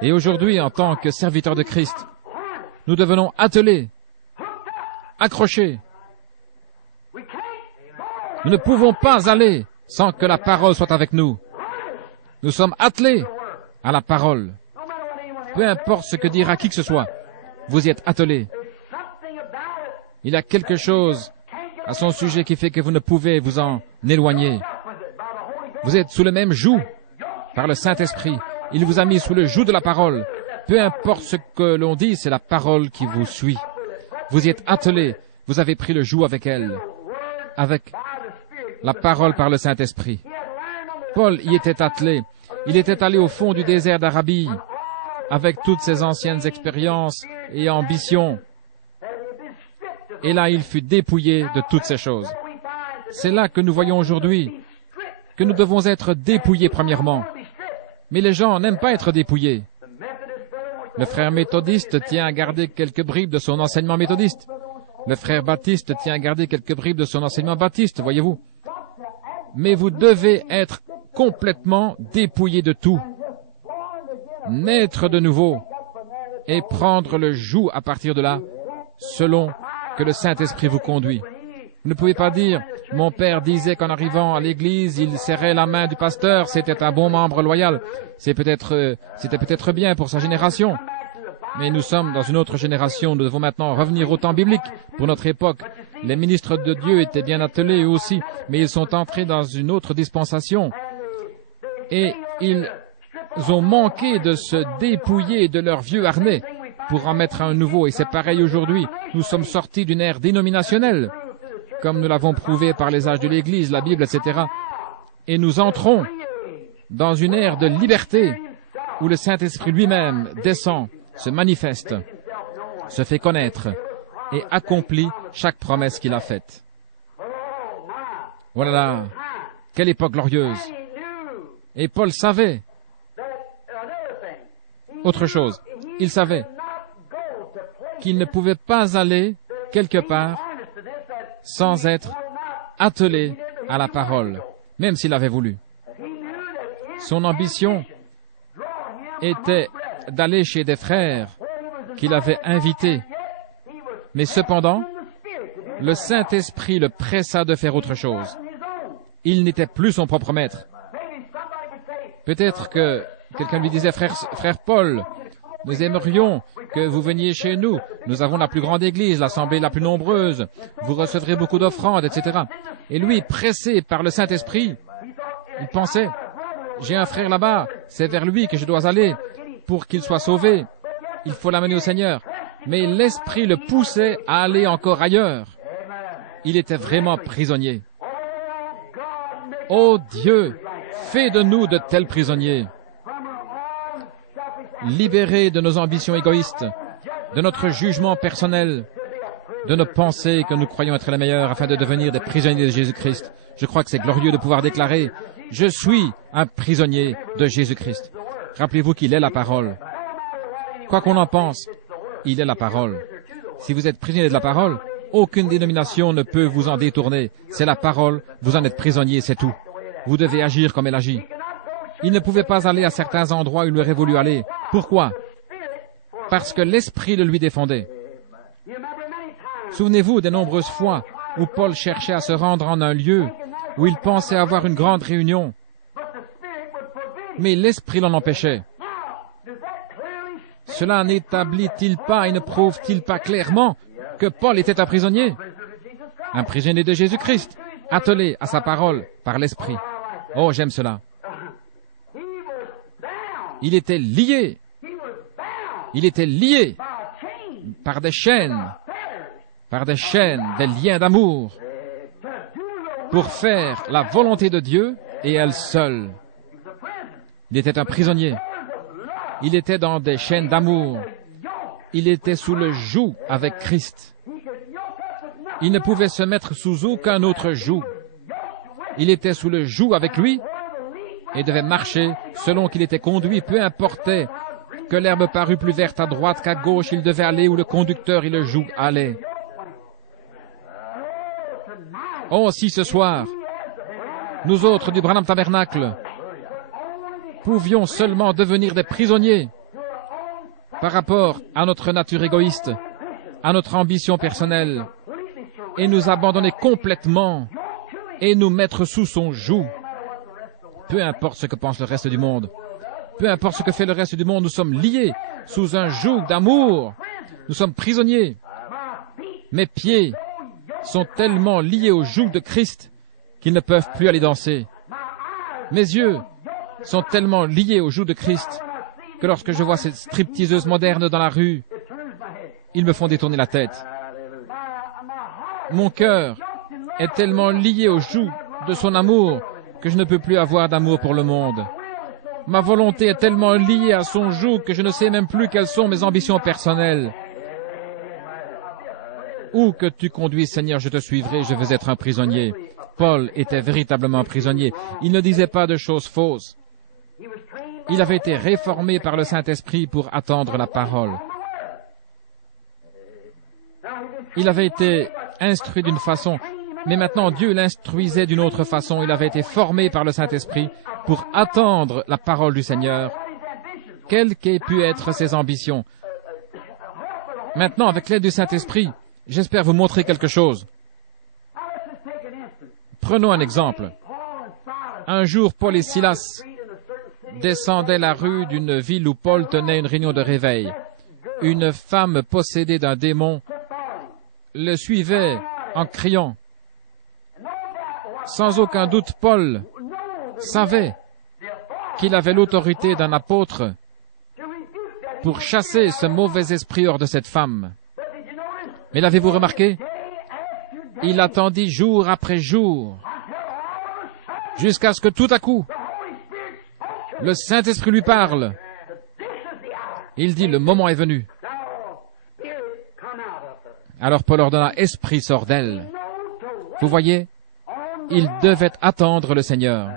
Et aujourd'hui, en tant que serviteurs de Christ, nous devenons attelés, accrochés. Nous ne pouvons pas aller sans que la parole soit avec nous. Nous sommes attelés à la parole. Peu importe ce que dira qui que ce soit, vous y êtes attelés. Il y a quelque chose à son sujet qui fait que vous ne pouvez vous en éloigner. Vous êtes sous le même joug par le Saint-Esprit. Il vous a mis sous le joug de la parole. Peu importe ce que l'on dit, c'est la parole qui vous suit. Vous y êtes attelés. Vous avez pris le joug avec elle, avec la parole par le Saint-Esprit. Paul y était attelé. Il était allé au fond du désert d'Arabie, avec toutes ses anciennes expériences et ambitions. Et là, il fut dépouillé de toutes ces choses. C'est là que nous voyons aujourd'hui que nous devons être dépouillés premièrement. Mais les gens n'aiment pas être dépouillés. Le frère méthodiste tient à garder quelques bribes de son enseignement méthodiste. Le frère baptiste tient à garder quelques bribes de son enseignement baptiste, voyez-vous. Mais vous devez être complètement dépouillés de tout. Naître de nouveau et prendre le joug à partir de là, selon que le Saint-Esprit vous conduit. Vous ne pouvez pas dire, mon père disait qu'en arrivant à l'église, il serrait la main du pasteur, c'était un bon membre loyal. C'était peut-être bien pour sa génération. Mais nous sommes dans une autre génération, nous devons maintenant revenir au temps biblique. Pour notre époque, les ministres de Dieu étaient bien attelés eux aussi, mais ils sont entrés dans une autre dispensation. Et ils ont manqué de se dépouiller de leur vieux harnais pour en mettre un nouveau. Et c'est pareil aujourd'hui. Nous sommes sortis d'une ère dénominationnelle, comme nous l'avons prouvé par les âges de l'Église, la Bible, etc. Et nous entrons dans une ère de liberté où le Saint-Esprit lui-même descend, se manifeste, se fait connaître et accomplit chaque promesse qu'il a faite. Voilà, quelle époque glorieuse. Et Paul savait autre chose. Il savait qu'il ne pouvait pas aller quelque part sans être attelé à la parole, même s'il avait voulu. Son ambition était d'aller chez des frères qu'il avait invités. Mais cependant, le Saint-Esprit le pressa de faire autre chose. Il n'était plus son propre maître. Peut-être que quelqu'un lui disait, frère Paul, nous aimerions que vous veniez chez nous. Nous avons la plus grande église, l'assemblée la plus nombreuse. Vous recevrez beaucoup d'offrandes, etc. Et lui, pressé par le Saint-Esprit, il pensait, j'ai un frère là-bas, c'est vers lui que je dois aller pour qu'il soit sauvé. Il faut l'amener au Seigneur. Mais l'Esprit le poussait à aller encore ailleurs. Il était vraiment prisonnier. Oh Dieu, fais de nous de tels prisonniers. Libérés de nos ambitions égoïstes, de notre jugement personnel, de nos pensées que nous croyons être les meilleures afin de devenir des prisonniers de Jésus-Christ. Je crois que c'est glorieux de pouvoir déclarer « Je suis un prisonnier de Jésus-Christ ». Rappelez-vous qu'il est la parole. Quoi qu'on en pense, il est la parole. Si vous êtes prisonnier de la parole, aucune dénomination ne peut vous en détourner. C'est la parole, vous en êtes prisonnier, c'est tout. Vous devez agir comme elle agit. Il ne pouvait pas aller à certains endroits où il aurait voulu aller. Pourquoi? Parce que l'Esprit le lui défendait. Souvenez-vous des nombreuses fois où Paul cherchait à se rendre en un lieu où il pensait avoir une grande réunion, mais l'Esprit l'en empêchait. Cela n'établit-il pas et ne prouve-t-il pas clairement que Paul était un prisonnier de Jésus-Christ, attelé à sa parole par l'Esprit? Oh, j'aime cela. Il était lié. Il était lié par des chaînes, des liens d'amour, pour faire la volonté de Dieu et elle seule. Il était un prisonnier. Il était dans des chaînes d'amour. Il était sous le joug avec Christ. Il ne pouvait se mettre sous aucun autre joug. Il était sous le joug avec lui et devait marcher selon qu'il était conduit, peu importait que l'herbe parût plus verte à droite qu'à gauche, il devait aller où le conducteur et le joug allaient. Oh, si ce soir, nous autres du Branham Tabernacle pouvions seulement devenir des prisonniers par rapport à notre nature égoïste, à notre ambition personnelle, et nous abandonner complètement et nous mettre sous son joug. Peu importe ce que pense le reste du monde. Peu importe ce que fait le reste du monde, nous sommes liés sous un joug d'amour. Nous sommes prisonniers. Mes pieds sont tellement liés au joug de Christ qu'ils ne peuvent plus aller danser. Mes yeux sont tellement liés au joug de Christ que lorsque je vois ces stripteaseuses modernes dans la rue, ils me font détourner la tête. Mon cœur est tellement lié au joug de son amour que je ne peux plus avoir d'amour pour le monde. Ma volonté est tellement liée à son joug que je ne sais même plus quelles sont mes ambitions personnelles. Où que tu conduises, Seigneur, je te suivrai, je veux être un prisonnier. Paul était véritablement un prisonnier. Il ne disait pas de choses fausses. Il avait été réformé par le Saint-Esprit pour attendre la parole. Il avait été instruit d'une façon, mais maintenant Dieu l'instruisait d'une autre façon. Il avait été formé par le Saint-Esprit pour attendre la parole du Seigneur. Quelles qu'aient pu être ses ambitions. Maintenant, avec l'aide du Saint-Esprit, j'espère vous montrer quelque chose. Prenons un exemple. Un jour, Paul et Silas descendaient la rue d'une ville où Paul tenait une réunion de réveil. Une femme possédée d'un démon le suivait en criant. Sans aucun doute, Paul savait qu'il avait l'autorité d'un apôtre pour chasser ce mauvais esprit hors de cette femme. Mais l'avez-vous remarqué? Il attendit jour après jour, jusqu'à ce que tout à coup, le Saint-Esprit lui parle. Il dit, le moment est venu. Alors Paul ordonna, esprit sort d'elle. Vous voyez, il devait attendre le Seigneur.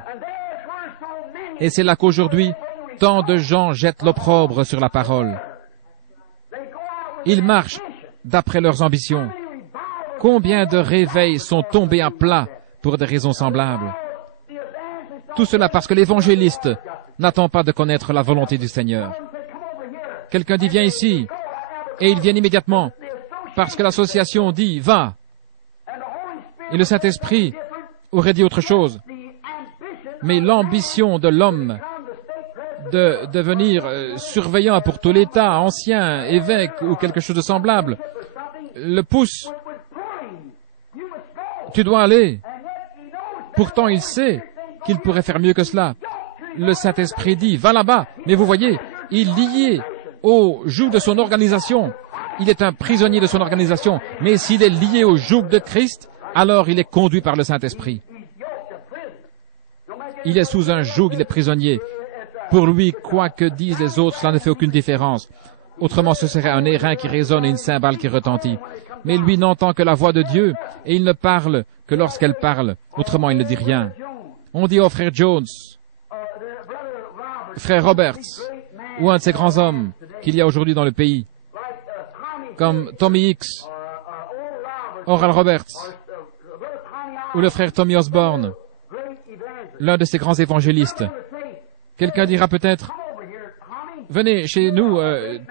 Et c'est là qu'aujourd'hui, tant de gens jettent l'opprobre sur la parole. Ils marchent d'après leurs ambitions. Combien de réveils sont tombés à plat pour des raisons semblables? Tout cela parce que l'évangéliste n'attend pas de connaître la volonté du Seigneur. Quelqu'un dit, viens ici, et ils viennent immédiatement, parce que l'association dit, va. Et le Saint-Esprit aurait dit autre chose. Mais l'ambition de l'homme de devenir surveillant pour tout l'État, ancien, évêque ou quelque chose de semblable, le pousse. Tu dois aller. Pourtant, il sait qu'il pourrait faire mieux que cela. Le Saint-Esprit dit, va là-bas. Mais vous voyez, il est lié au joug de son organisation. Il est un prisonnier de son organisation. Mais s'il est lié au joug de Christ, alors il est conduit par le Saint-Esprit. Il est sous un joug, il est prisonnier. Pour lui, quoi que disent les autres, cela ne fait aucune différence. Autrement, ce serait un airain qui résonne et une cymbale qui retentit. Mais lui n'entend que la voix de Dieu, et il ne parle que lorsqu'elle parle. Autrement, il ne dit rien. On dit au frère Jones, frère Roberts, ou un de ces grands hommes qu'il y a aujourd'hui dans le pays, comme Tommy Hicks, Oral Roberts, ou le frère Tommy Osborne, l'un de ces grands évangélistes. Quelqu'un dira peut-être, venez chez nous,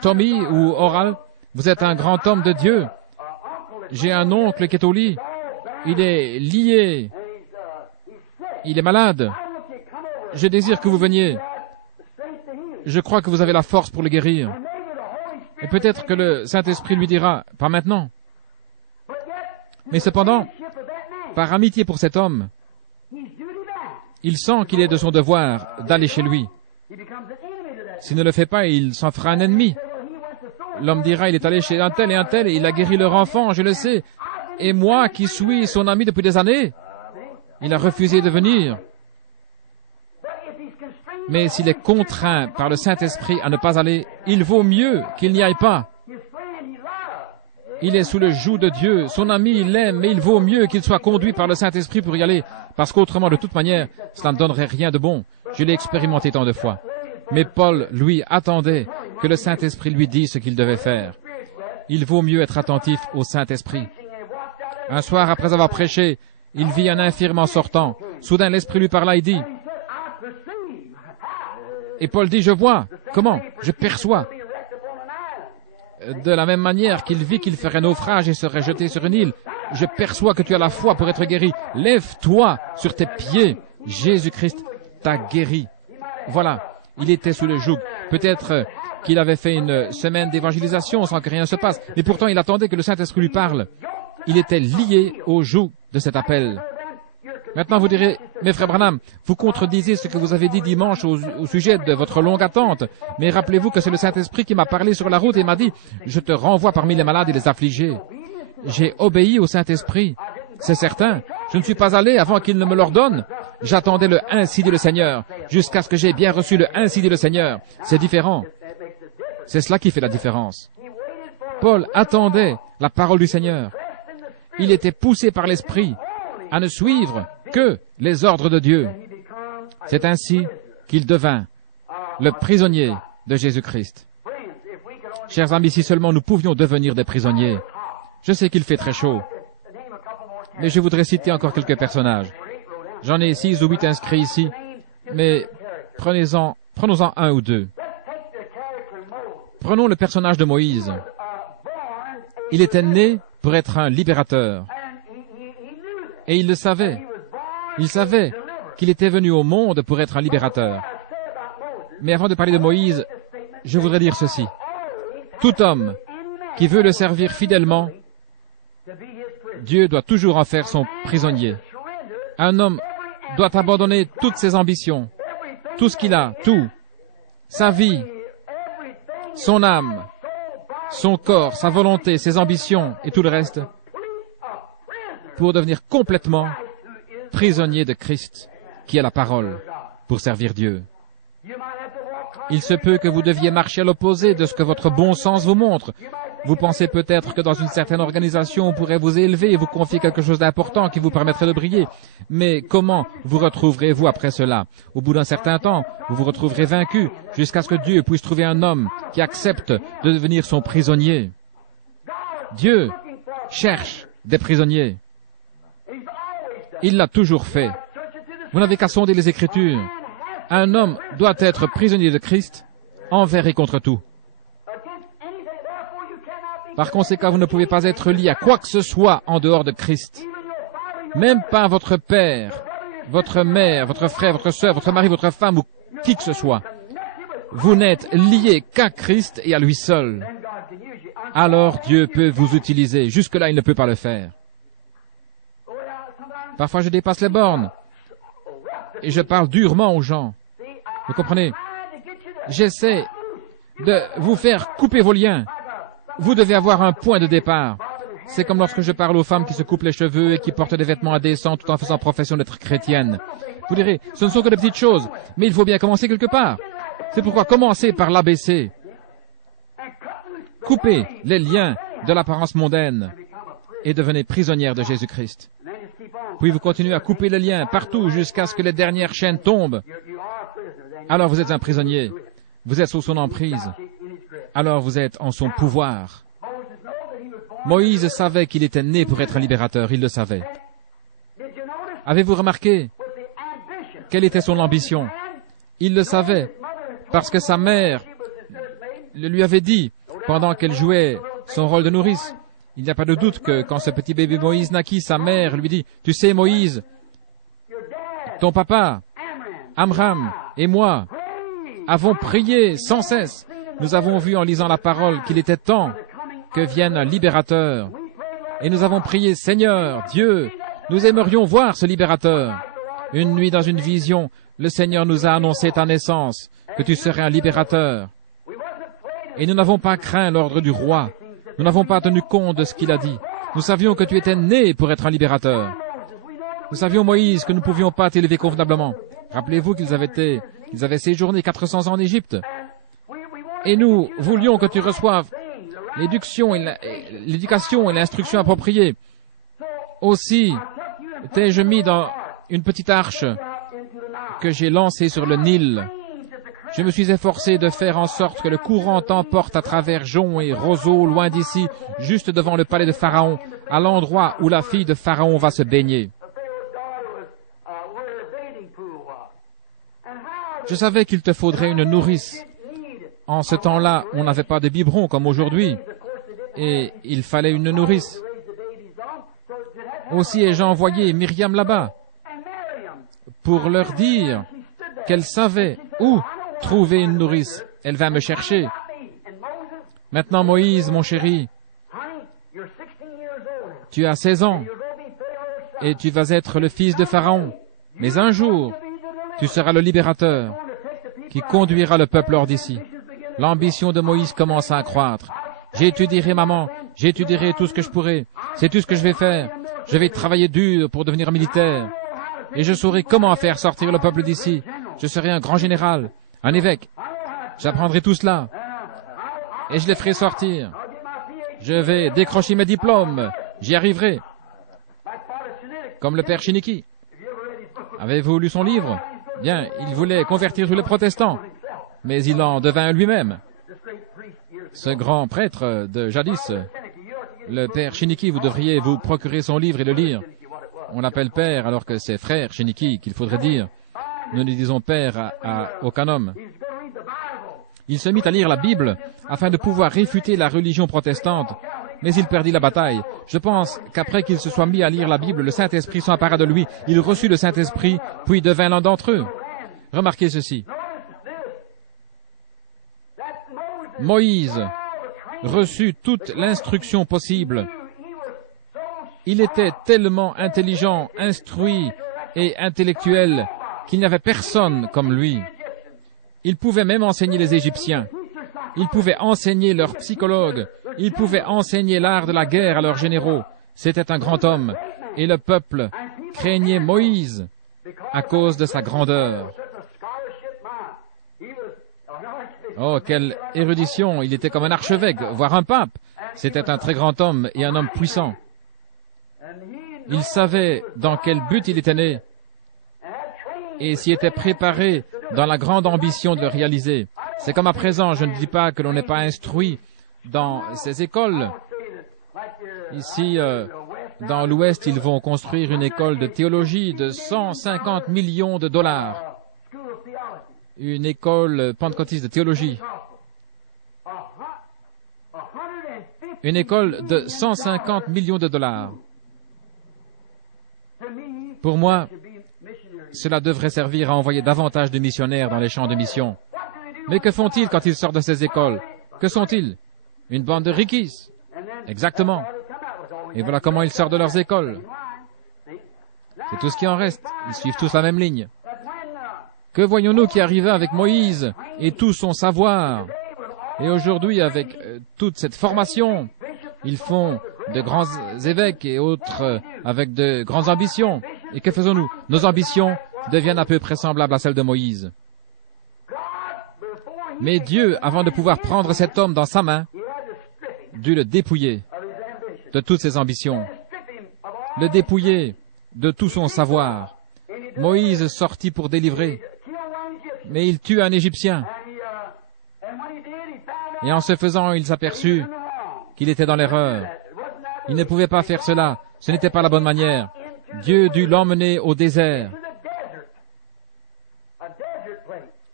Tommy ou Oral, vous êtes un grand homme de Dieu. J'ai un oncle qui est au lit. Il est lié. Il est malade. Je désire que vous veniez. Je crois que vous avez la force pour le guérir. Et peut-être que le Saint-Esprit lui dira, pas maintenant. Mais cependant, par amitié pour cet homme, il sent qu'il est de son devoir d'aller chez lui. S'il ne le fait pas, il s'en fera un ennemi. L'homme dira, il est allé chez un tel et il a guéri leur enfant, je le sais. Et moi, qui suis son ami depuis des années, il a refusé de venir. Mais s'il est contraint par le Saint-Esprit à ne pas aller, il vaut mieux qu'il n'y aille pas. Il est sous le joug de Dieu. Son ami, il l'aime, mais il vaut mieux qu'il soit conduit par le Saint-Esprit pour y aller, parce qu'autrement, de toute manière, cela ne donnerait rien de bon. Je l'ai expérimenté tant de fois. Mais Paul, lui, attendait que le Saint-Esprit lui dise ce qu'il devait faire. Il vaut mieux être attentif au Saint-Esprit. Un soir, après avoir prêché, il vit un infirme en sortant. Soudain, l'Esprit lui parla et dit, et Paul dit, je vois. Comment? Je perçois. De la même manière qu'il vit qu'il ferait naufrage et serait jeté sur une île, je perçois que tu as la foi pour être guéri. Lève-toi sur tes pieds. Jésus-Christ t'a guéri. Voilà, il était sous le joug. Peut-être qu'il avait fait une semaine d'évangélisation sans que rien se passe, mais pourtant il attendait que le Saint-Esprit lui parle. Il était lié au joug de cet appel. Maintenant, vous direz, mais frère Branham, vous contredisez ce que vous avez dit dimanche au sujet de votre longue attente. Mais rappelez-vous que c'est le Saint-Esprit qui m'a parlé sur la route et m'a dit, je te renvoie parmi les malades et les affligés. J'ai obéi au Saint-Esprit. C'est certain. Je ne suis pas allé avant qu'il ne me l'ordonne. J'attendais le ainsi dit le Seigneur, jusqu'à ce que j'ai bien reçu le ainsi dit le Seigneur. C'est différent. C'est cela qui fait la différence. Paul attendait la parole du Seigneur. Il était poussé par l'Esprit à ne suivre que les ordres de Dieu. C'est ainsi qu'il devint le prisonnier de Jésus-Christ. Chers amis, si seulement nous pouvions devenir des prisonniers. Je sais qu'il fait très chaud, mais je voudrais citer encore quelques personnages. J'en ai 6 ou 8 inscrits ici, mais prenons-en un ou deux. Prenons le personnage de Moïse. Il était né pour être un libérateur. Et il le savait. Il savait qu'il était venu au monde pour être un libérateur. Mais avant de parler de Moïse, je voudrais dire ceci. Tout homme qui veut le servir fidèlement, Dieu doit toujours en faire son prisonnier. Un homme doit abandonner toutes ses ambitions, tout ce qu'il a, tout, sa vie, son âme, son corps, sa volonté, ses ambitions et tout le reste, pour devenir complètement prisonnier de Christ, qui est la parole, pour servir Dieu. Il se peut que vous deviez marcher à l'opposé de ce que votre bon sens vous montre. Vous pensez peut-être que dans une certaine organisation, on pourrait vous élever et vous confier quelque chose d'important qui vous permettrait de briller. Mais comment vous retrouverez-vous après cela? Au bout d'un certain temps, vous vous retrouverez vaincu jusqu'à ce que Dieu puisse trouver un homme qui accepte de devenir son prisonnier. Dieu cherche des prisonniers. Il l'a toujours fait. Vous n'avez qu'à sonder les Écritures. Un homme doit être prisonnier de Christ envers et contre tout. Par conséquent, vous ne pouvez pas être lié à quoi que ce soit en dehors de Christ. Même pas votre père, votre mère, votre frère, votre sœur, votre mari, votre femme ou qui que ce soit. Vous n'êtes lié qu'à Christ et à lui seul. Alors Dieu peut vous utiliser. Jusque-là, il ne peut pas le faire. Parfois, je dépasse les bornes et je parle durement aux gens. Vous comprenez? J'essaie de vous faire couper vos liens. Vous devez avoir un point de départ. C'est comme lorsque je parle aux femmes qui se coupent les cheveux et qui portent des vêtements indécents tout en faisant profession d'être chrétiennes. Vous direz, ce ne sont que de petites choses, mais il faut bien commencer quelque part. C'est pourquoi commencez par l'ABC. Coupez les liens de l'apparence mondaine et devenez prisonnière de Jésus-Christ. Puis vous continuez à couper les liens partout jusqu'à ce que les dernières chaînes tombent. Alors vous êtes un prisonnier. Vous êtes sous son emprise. Alors vous êtes en son pouvoir. Moïse savait qu'il était né pour être un libérateur, il le savait. Avez-vous remarqué quelle était son ambition? Il le savait, parce que sa mère le lui avait dit pendant qu'elle jouait son rôle de nourrice. Il n'y a pas de doute que quand ce petit bébé Moïse naquit, sa mère lui dit, « Tu sais, Moïse, ton papa, Amram et moi avons prié sans cesse. Nous avons vu en lisant la parole qu'il était temps que vienne un libérateur. Et nous avons prié, Seigneur, Dieu, nous aimerions voir ce libérateur. Une nuit dans une vision, le Seigneur nous a annoncé ta naissance, que tu serais un libérateur. Et nous n'avons pas craint l'ordre du roi. Nous n'avons pas tenu compte de ce qu'il a dit. Nous savions que tu étais né pour être un libérateur. Nous savions, Moïse, que nous ne pouvions pas t'élever convenablement. Rappelez-vous qu'ils avaient séjourné 400 ans en Égypte. Et nous voulions que tu reçoives l'éducation et l'instruction appropriée. Aussi, t'ai-je mis dans une petite arche que j'ai lancée sur le Nil. Je me suis efforcé de faire en sorte que le courant t'emporte à travers joncs et roseaux loin d'ici, juste devant le palais de Pharaon, à l'endroit où la fille de Pharaon va se baigner. Je savais qu'il te faudrait une nourrice. En ce temps-là, on n'avait pas de biberon comme aujourd'hui, et il fallait une nourrice. Aussi ai-je envoyé Myriam là-bas pour leur dire qu'elle savait où trouver une nourrice. Elle vint me chercher. Maintenant, Moïse, mon chéri, tu as 16 ans et tu vas être le fils de Pharaon. Mais un jour, tu seras le libérateur qui conduira le peuple hors d'ici. L'ambition de Moïse commence à accroître. J'étudierai, maman, j'étudierai tout ce que je pourrai. C'est tout ce que je vais faire. Je vais travailler dur pour devenir militaire. Et je saurai comment faire sortir le peuple d'ici. Je serai un grand général, un évêque. J'apprendrai tout cela. Et je les ferai sortir. Je vais décrocher mes diplômes. J'y arriverai. Comme le père Chiniki. Avez-vous lu son livre? Bien, il voulait convertir tous les protestants. Mais il en devint lui-même. Ce grand prêtre de jadis, le père Chiniki, vous devriez vous procurer son livre et le lire. On l'appelle père alors que c'est frère Chiniki qu'il faudrait dire. Nous ne disons père à aucun homme. Il se mit à lire la Bible afin de pouvoir réfuter la religion protestante, mais il perdit la bataille. Je pense qu'après qu'il se soit mis à lire la Bible, le Saint-Esprit s'empara de lui. Il reçut le Saint-Esprit, puis devint l'un d'entre eux. Remarquez ceci. Moïse reçut toute l'instruction possible. Il était tellement intelligent, instruit et intellectuel qu'il n'y avait personne comme lui. Il pouvait même enseigner les Égyptiens. Il pouvait enseigner leurs psychologues. Il pouvait enseigner l'art de la guerre à leurs généraux. C'était un grand homme. Et le peuple craignait Moïse à cause de sa grandeur. Oh, quelle érudition! Il était comme un archevêque, voire un pape. C'était un très grand homme et un homme puissant. Il savait dans quel but il était né et s'y était préparé dans la grande ambition de le réaliser. C'est comme à présent, je ne dis pas que l'on n'est pas instruit dans ces écoles. Ici, dans l'Ouest, ils vont construire une école de théologie de 150 millions de dollars. Une école pentecôtiste de théologie. Une école de 150 millions de dollars. Pour moi, cela devrait servir à envoyer davantage de missionnaires dans les champs de mission. Mais que font-ils quand ils sortent de ces écoles? Que sont-ils? Une bande de rikis. Exactement. Et voilà comment ils sortent de leurs écoles. C'est tout ce qui en reste. Ils suivent tous la même ligne. Que voyons-nous qui arriva avec Moïse et tout son savoir? Et aujourd'hui, avec toute cette formation, ils font de grands évêques et autres avec de grandes ambitions. Et que faisons-nous? Nos ambitions deviennent à peu près semblables à celles de Moïse. Mais Dieu, avant de pouvoir prendre cet homme dans sa main, dut le dépouiller de toutes ses ambitions, le dépouiller de tout son savoir. Moïse sortit pour délivrer, mais il tue un Égyptien. Et en ce faisant, il s'aperçut qu'il était dans l'erreur. Il ne pouvait pas faire cela. Ce n'était pas la bonne manière. Dieu dut l'emmener au désert,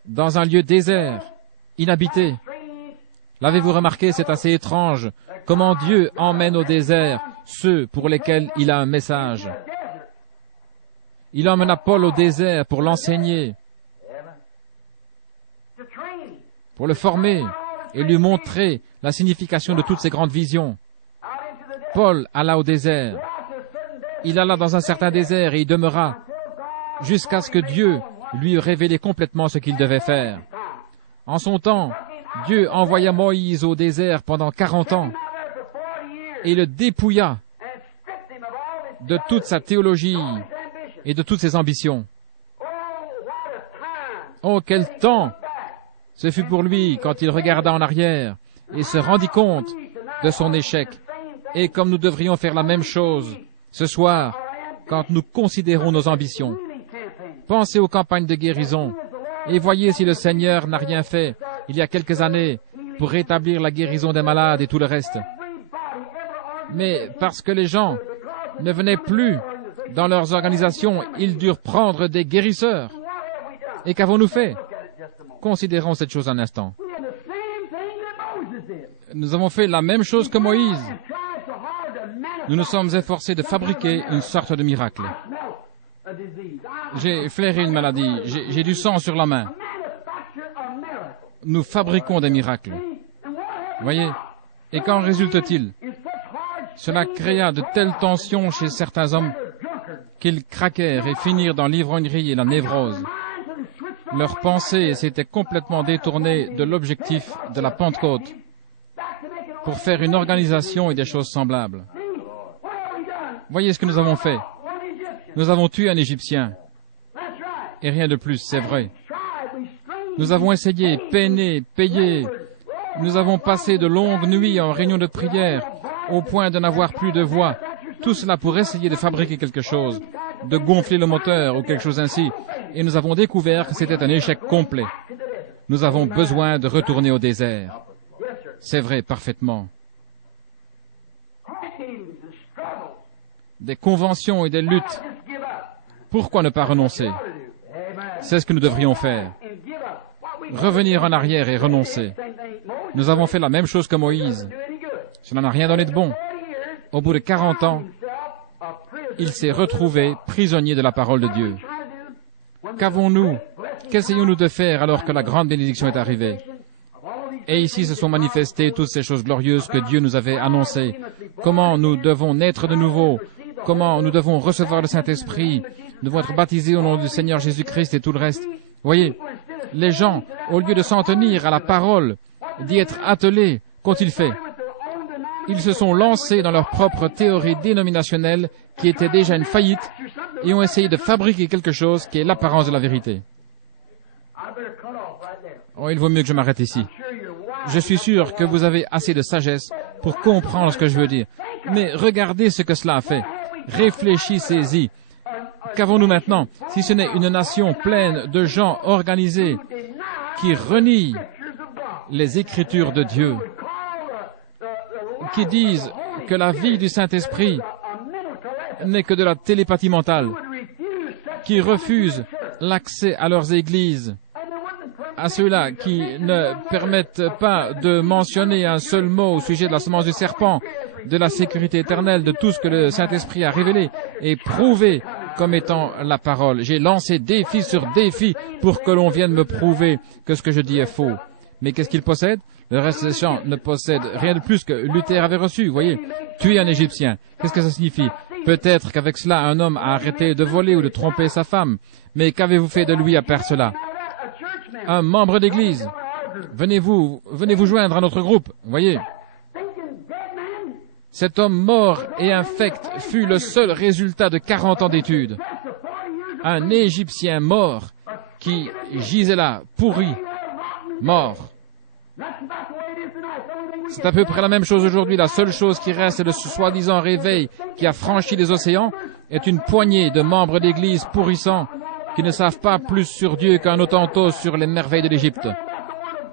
dans un lieu désert, inhabité. L'avez-vous remarqué, c'est assez étrange, comment Dieu emmène au désert ceux pour lesquels il a un message. Il emmena Paul au désert pour l'enseigner, pour le former et lui montrer la signification de toutes ces grandes visions. Paul alla au désert. Il alla dans un certain désert et y demeura jusqu'à ce que Dieu lui eût révélé complètement ce qu'il devait faire. En son temps, Dieu envoya Moïse au désert pendant 40 ans et le dépouilla de toute sa théologie et de toutes ses ambitions. Oh, quel temps ce fut pour lui quand il regarda en arrière et se rendit compte de son échec. Et comme nous devrions faire la même chose ce soir, quand nous considérons nos ambitions. Pensez aux campagnes de guérison et voyez si le Seigneur n'a rien fait il y a quelques années pour rétablir la guérison des malades et tout le reste. Mais parce que les gens ne venaient plus dans leurs organisations, ils durent prendre des guérisseurs. Et qu'avons-nous fait? Considérons cette chose un instant. Nous avons fait la même chose que Moïse. Nous nous sommes efforcés de fabriquer une sorte de miracle. J'ai flairé une maladie. J'ai du sang sur la main. Nous fabriquons des miracles. Voyez? Et qu'en résulte-t-il? Cela créa de telles tensions chez certains hommes qu'ils craquèrent et finirent dans l'ivrognerie et la névrose. Leurs pensées s'étaient complètement détournées de l'objectif de la Pentecôte pour faire une organisation et des choses semblables. Voyez ce que nous avons fait. Nous avons tué un Égyptien. Et rien de plus, c'est vrai. Nous avons essayé, peiné, payé. Nous avons passé de longues nuits en réunion de prière, au point de n'avoir plus de voix. Tout cela pour essayer de fabriquer quelque chose, de gonfler le moteur ou quelque chose ainsi. Et nous avons découvert que c'était un échec complet. Nous avons besoin de retourner au désert. C'est vrai, parfaitement. Des conventions et des luttes. Pourquoi ne pas renoncer? C'est ce que nous devrions faire. Revenir en arrière et renoncer. Nous avons fait la même chose que Moïse. Cela n'a rien donné de bon. Au bout de 40 ans, il s'est retrouvé prisonnier de la parole de Dieu. Qu'avons-nous? Qu'essayons-nous de faire alors que la grande bénédiction est arrivée? Et ici se sont manifestées toutes ces choses glorieuses que Dieu nous avait annoncées. Comment nous devons naître de nouveau? Comment nous devons recevoir le Saint-Esprit? Nous devons être baptisés au nom du Seigneur Jésus-Christ et tout le reste. Voyez, les gens, au lieu de s'en tenir à la parole, d'y être attelés, qu'ont-ils fait? Ils se sont lancés dans leur propre théorie dénominationnelle qui était déjà une faillite et ont essayé de fabriquer quelque chose qui est l'apparence de la vérité. Oh, il vaut mieux que je m'arrête ici. Je suis sûr que vous avez assez de sagesse pour comprendre ce que je veux dire. Mais regardez ce que cela a fait. Réfléchissez-y. Qu'avons-nous maintenant, si ce n'est une nation pleine de gens organisés qui renient les Écritures de Dieu, qui disent que la vie du Saint-Esprit n'est que de la télépathie mentale, qui refusent l'accès à leurs églises, à ceux-là qui ne permettent pas de mentionner un seul mot au sujet de la semence du serpent, de la sécurité éternelle, de tout ce que le Saint-Esprit a révélé et prouvé comme étant la parole. J'ai lancé défi sur défi pour que l'on vienne me prouver que ce que je dis est faux. Mais qu'est-ce qu'il possède? Le reste des gens ne possède rien de plus que Luther avait reçu, vous voyez. Tuer un Égyptien. Qu'est-ce que ça signifie? Peut-être qu'avec cela, un homme a arrêté de voler ou de tromper sa femme. Mais qu'avez-vous fait de lui à part cela? Un membre d'église. Venez vous joindre à notre groupe, voyez. Cet homme mort et infect fut le seul résultat de 40 ans d'études. Un Égyptien mort qui gisait là, pourri, mort. C'est à peu près la même chose aujourd'hui. La seule chose qui reste de ce soi-disant réveil qui a franchi les océans est une poignée de membres d'église pourrissants qui ne savent pas plus sur Dieu qu'un Hottentot sur les merveilles de l'Égypte.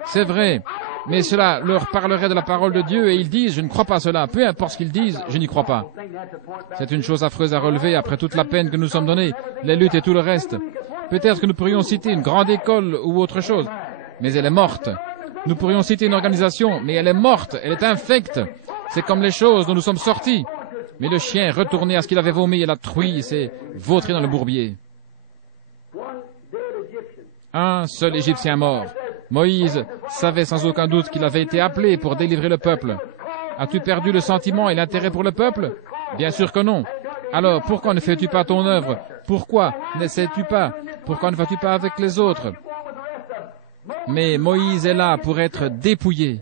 C'est vrai, mais cela leur parlerait de la parole de Dieu et ils disent, je ne crois pas à cela. Peu importe ce qu'ils disent, je n'y crois pas. C'est une chose affreuse à relever après toute la peine que nous sommes donnés, les luttes et tout le reste. Peut-être que nous pourrions citer une grande école ou autre chose, mais elle est morte. Nous pourrions citer une organisation, mais elle est morte, elle est infecte. C'est comme les choses dont nous sommes sortis. Mais le chien est retourné à ce qu'il avait vomi et la truie s'est vautrée dans le bourbier. Un seul Égyptien mort. Moïse savait sans aucun doute qu'il avait été appelé pour délivrer le peuple. As-tu perdu le sentiment et l'intérêt pour le peuple? Bien sûr que non. Alors, pourquoi ne fais-tu pas ton œuvre? Pourquoi n'essaies-tu pas? Pourquoi ne vas-tu pas avec les autres? Mais Moïse est là pour être dépouillé,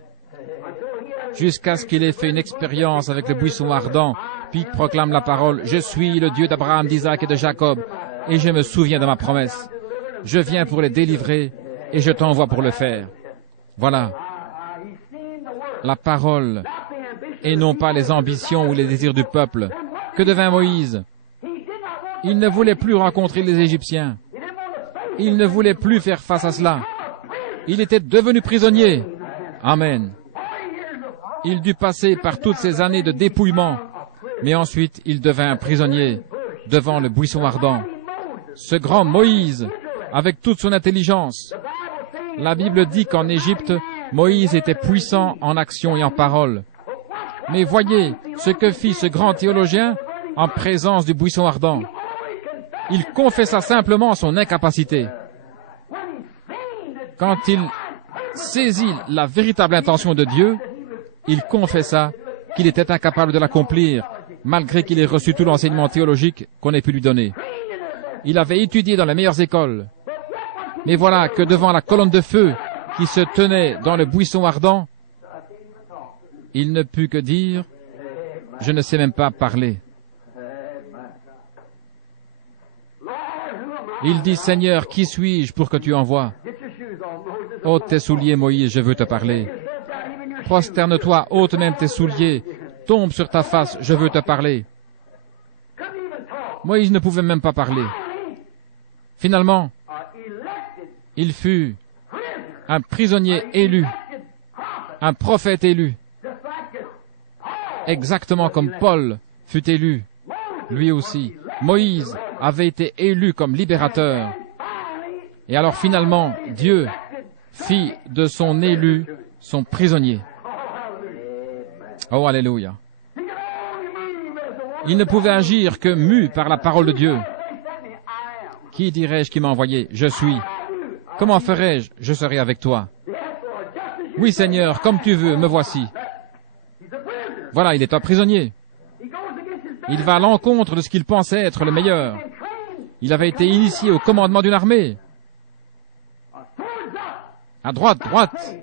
jusqu'à ce qu'il ait fait une expérience avec le buisson ardent, puis proclame la parole, « Je suis le Dieu d'Abraham, d'Isaac et de Jacob, et je me souviens de ma promesse. Je viens pour les délivrer, et je t'envoie pour le faire. » Voilà la parole, et non pas les ambitions ou les désirs du peuple. Que devint Moïse? Il ne voulait plus rencontrer les Égyptiens. Il ne voulait plus faire face à cela. Il était devenu prisonnier. Amen. Il dut passer par toutes ces années de dépouillement, mais ensuite il devint un prisonnier devant le buisson ardent. Ce grand Moïse, avec toute son intelligence. La Bible dit qu'en Égypte, Moïse était puissant en action et en parole. Mais voyez ce que fit ce grand théologien en présence du buisson ardent. Il confessa simplement son incapacité. Quand il saisit la véritable intention de Dieu, il confessa qu'il était incapable de l'accomplir, malgré qu'il ait reçu tout l'enseignement théologique qu'on ait pu lui donner. Il avait étudié dans les meilleures écoles. Mais voilà que devant la colonne de feu qui se tenait dans le buisson ardent, il ne put que dire « Je ne sais même pas parler ». Il dit « Seigneur, qui suis-je pour que tu envoies ?» « Ôte tes souliers, Moïse, je veux te parler. Prosterne-toi, ôte même tes souliers, tombe sur ta face, je veux te parler. » Moïse ne pouvait même pas parler. Finalement, il fut un prisonnier élu, un prophète élu, exactement comme Paul fut élu, lui aussi. Moïse avait été élu comme libérateur. Et alors finalement, Dieu fit de son élu son prisonnier. Oh, alléluia. Il ne pouvait agir que mu par la parole de Dieu. Qui dirais-je qui m'a envoyé? Je suis. Comment ferais-je? Je serai avec toi. Oui, Seigneur, comme tu veux, me voici. Voilà, il est un prisonnier. Il va à l'encontre de ce qu'il pensait être le meilleur. Il avait été initié au commandement d'une armée. À droite, droite.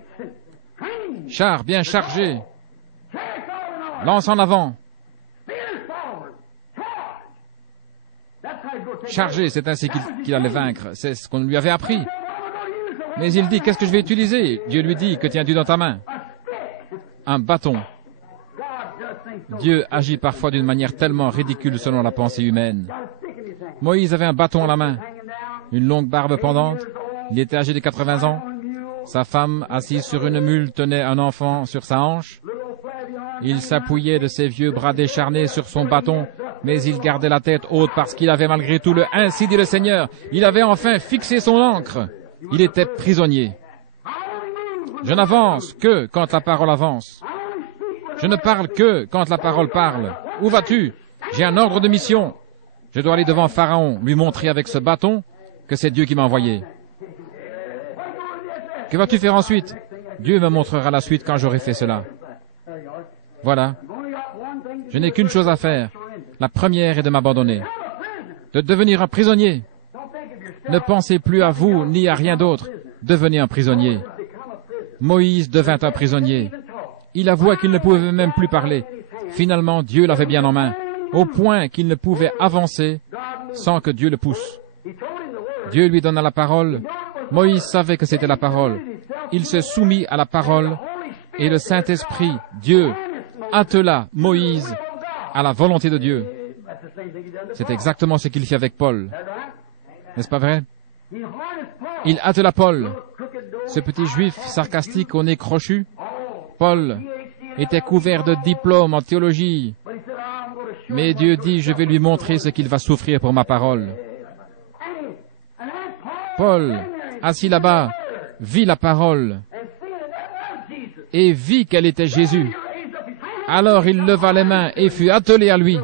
Char bien chargé. Lance en avant. Chargé, c'est ainsi qu'il allait vaincre. C'est ce qu'on lui avait appris. Mais il dit, qu'est-ce que je vais utiliser? Dieu lui dit, que tiens-tu dans ta main? Un bâton. Dieu agit parfois d'une manière tellement ridicule selon la pensée humaine. Moïse avait un bâton à la main, une longue barbe pendante. Il était âgé de 80 ans. Sa femme, assise sur une mule, tenait un enfant sur sa hanche. Il s'appuyait de ses vieux bras décharnés sur son bâton, mais il gardait la tête haute parce qu'il avait malgré tout le « Ainsi dit le Seigneur ». Il avait enfin fixé son ancre. Il était prisonnier. Je n'avance que quand la parole avance. Je ne parle que quand la parole parle. Où vas-tu? J'ai un ordre de mission. Je dois aller devant Pharaon, lui montrer avec ce bâton que c'est Dieu qui m'a envoyé. Que vas-tu faire ensuite? Dieu me montrera la suite quand j'aurai fait cela. Voilà. Je n'ai qu'une chose à faire. La première est de m'abandonner. De devenir un prisonnier. Ne pensez plus à vous ni à rien d'autre. Devenez un prisonnier. Moïse devint un prisonnier. Il avoua qu'il ne pouvait même plus parler. Finalement, Dieu l'avait bien en main, au point qu'il ne pouvait avancer sans que Dieu le pousse. Dieu lui donna la parole. Moïse savait que c'était la parole. Il se soumit à la parole et le Saint-Esprit, Dieu, attela Moïse à la volonté de Dieu. C'est exactement ce qu'il fit avec Paul. N'est-ce pas vrai? Il attela Paul, ce petit juif sarcastique au nez crochu. Paul était couvert de diplômes en théologie. Mais Dieu dit, je vais lui montrer ce qu'il va souffrir pour ma parole. Paul, assis là-bas, vit la parole et vit qu'elle était Jésus. Alors il leva les mains et fut attelé à lui.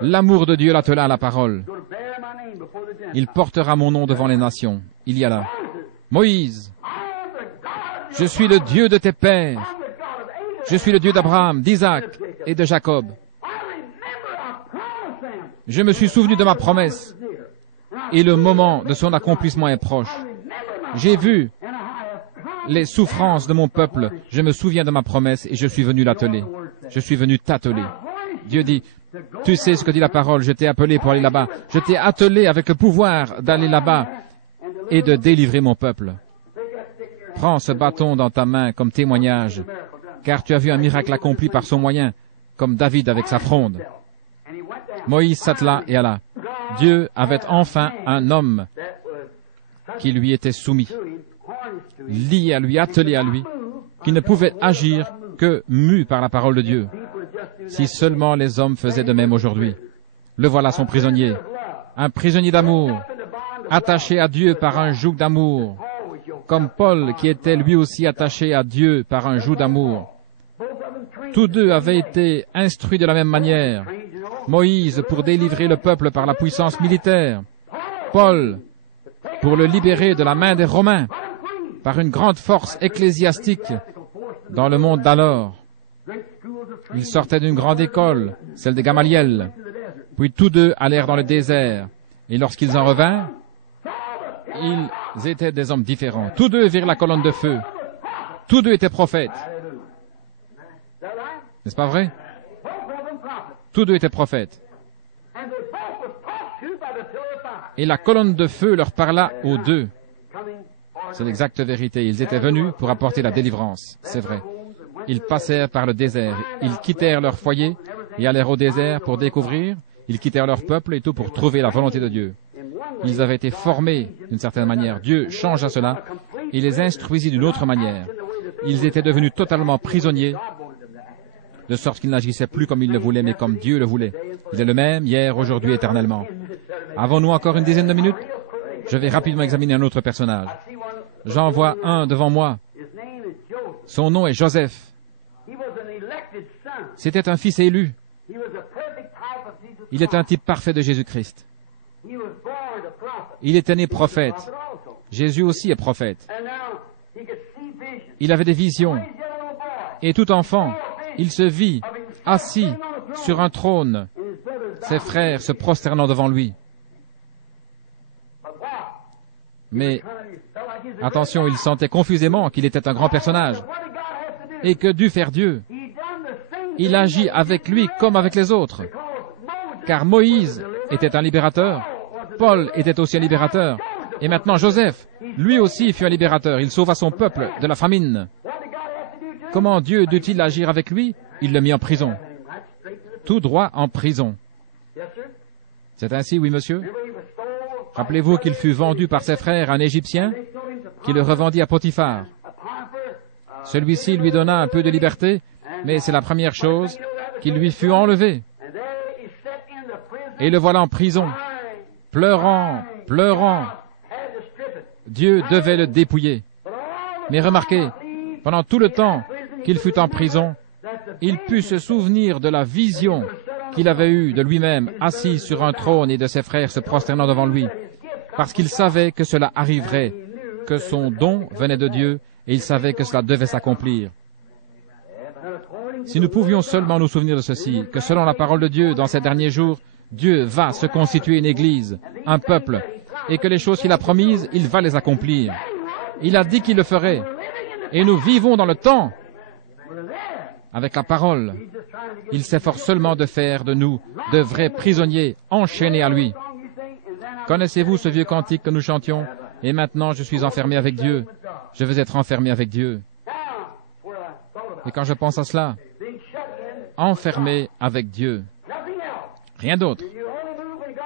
L'amour de Dieu l'attela à la parole. Il portera mon nom devant les nations. Il y a là. Moïse, je suis le Dieu de tes pères. Je suis le Dieu d'Abraham, d'Isaac et de Jacob. Je me suis souvenu de ma promesse et le moment de son accomplissement est proche. J'ai vu les souffrances de mon peuple. Je me souviens de ma promesse et je suis venu l'atteler. Je suis venu t'atteler. Dieu dit, tu sais ce que dit la parole, je t'ai appelé pour aller là-bas. Je t'ai attelé avec le pouvoir d'aller là-bas et de délivrer mon peuple. Prends ce bâton dans ta main comme témoignage, car tu as vu un miracle accompli par son moyen, comme David avec sa fronde. Moïse s'attela et alla. Dieu avait enfin un homme qui lui était soumis, lié à lui, attelé à lui, qui ne pouvait agir que mu par la parole de Dieu. Si seulement les hommes faisaient de même aujourd'hui. Le voilà son prisonnier, un prisonnier d'amour, attaché à Dieu par un joug d'amour, comme Paul qui était lui aussi attaché à Dieu par un joug d'amour. Tous deux avaient été instruits de la même manière, Moïse pour délivrer le peuple par la puissance militaire. Paul pour le libérer de la main des Romains par une grande force ecclésiastique dans le monde d'alors. Ils sortaient d'une grande école, celle de Gamaliel. Puis tous deux allèrent dans le désert. Et lorsqu'ils en revinrent, ils étaient des hommes différents. Tous deux virent la colonne de feu. Tous deux étaient prophètes. N'est-ce pas vrai? Tous deux étaient prophètes. Et la colonne de feu leur parla aux deux. C'est l'exacte vérité. Ils étaient venus pour apporter la délivrance. C'est vrai. Ils passèrent par le désert. Ils quittèrent leur foyer et allèrent au désert pour découvrir. Ils quittèrent leur peuple et tout pour trouver la volonté de Dieu. Ils avaient été formés d'une certaine manière. Dieu changea cela et les instruisit d'une autre manière. Ils étaient devenus totalement prisonniers, de sorte qu'ils n'agissaient plus comme ils le voulaient, mais comme Dieu le voulait. Il est le même, hier, aujourd'hui, éternellement. Avons-nous encore une dizaine de minutes? Je vais rapidement examiner un autre personnage. J'en vois un devant moi. Son nom est Joseph. C'était un fils élu. Il est un type parfait de Jésus-Christ. Il était né prophète. Jésus aussi est prophète. Il avait des visions. Et tout enfant, il se vit assis sur un trône, ses frères se prosternant devant lui. Mais, attention, il sentait confusément qu'il était un grand personnage. Et que dut faire Dieu? Il agit avec lui comme avec les autres. Car Moïse était un libérateur, Paul était aussi un libérateur, et maintenant Joseph, lui aussi fut un libérateur. Il sauva son peuple de la famine. Comment Dieu dut-il agir avec lui? Il le mit en prison. Tout droit en prison. C'est ainsi, oui, monsieur? Rappelez-vous qu'il fut vendu par ses frères à un Égyptien qui le revendit à Potiphar. Celui-ci lui donna un peu de liberté, mais c'est la première chose qui lui fut enlevée. Et le voilà en prison, pleurant, pleurant. Dieu devait le dépouiller. Mais remarquez, pendant tout le temps qu'il fut en prison, il put se souvenir de la vision qu'il avait eue de lui-même, assis sur un trône et de ses frères se prosternant devant lui, parce qu'il savait que cela arriverait, que son don venait de Dieu, et il savait que cela devait s'accomplir. Si nous pouvions seulement nous souvenir de ceci, que selon la parole de Dieu, dans ces derniers jours, Dieu va se constituer une église, un peuple, et que les choses qu'il a promises, il va les accomplir. Il a dit qu'il le ferait, et nous vivons dans le temps, avec la parole. Il s'efforce seulement de faire de nous de vrais prisonniers enchaînés à lui. Connaissez-vous ce vieux cantique que nous chantions? Et maintenant je suis enfermé avec Dieu. Je veux être enfermé avec Dieu. Et quand je pense à cela, enfermé avec Dieu, rien d'autre.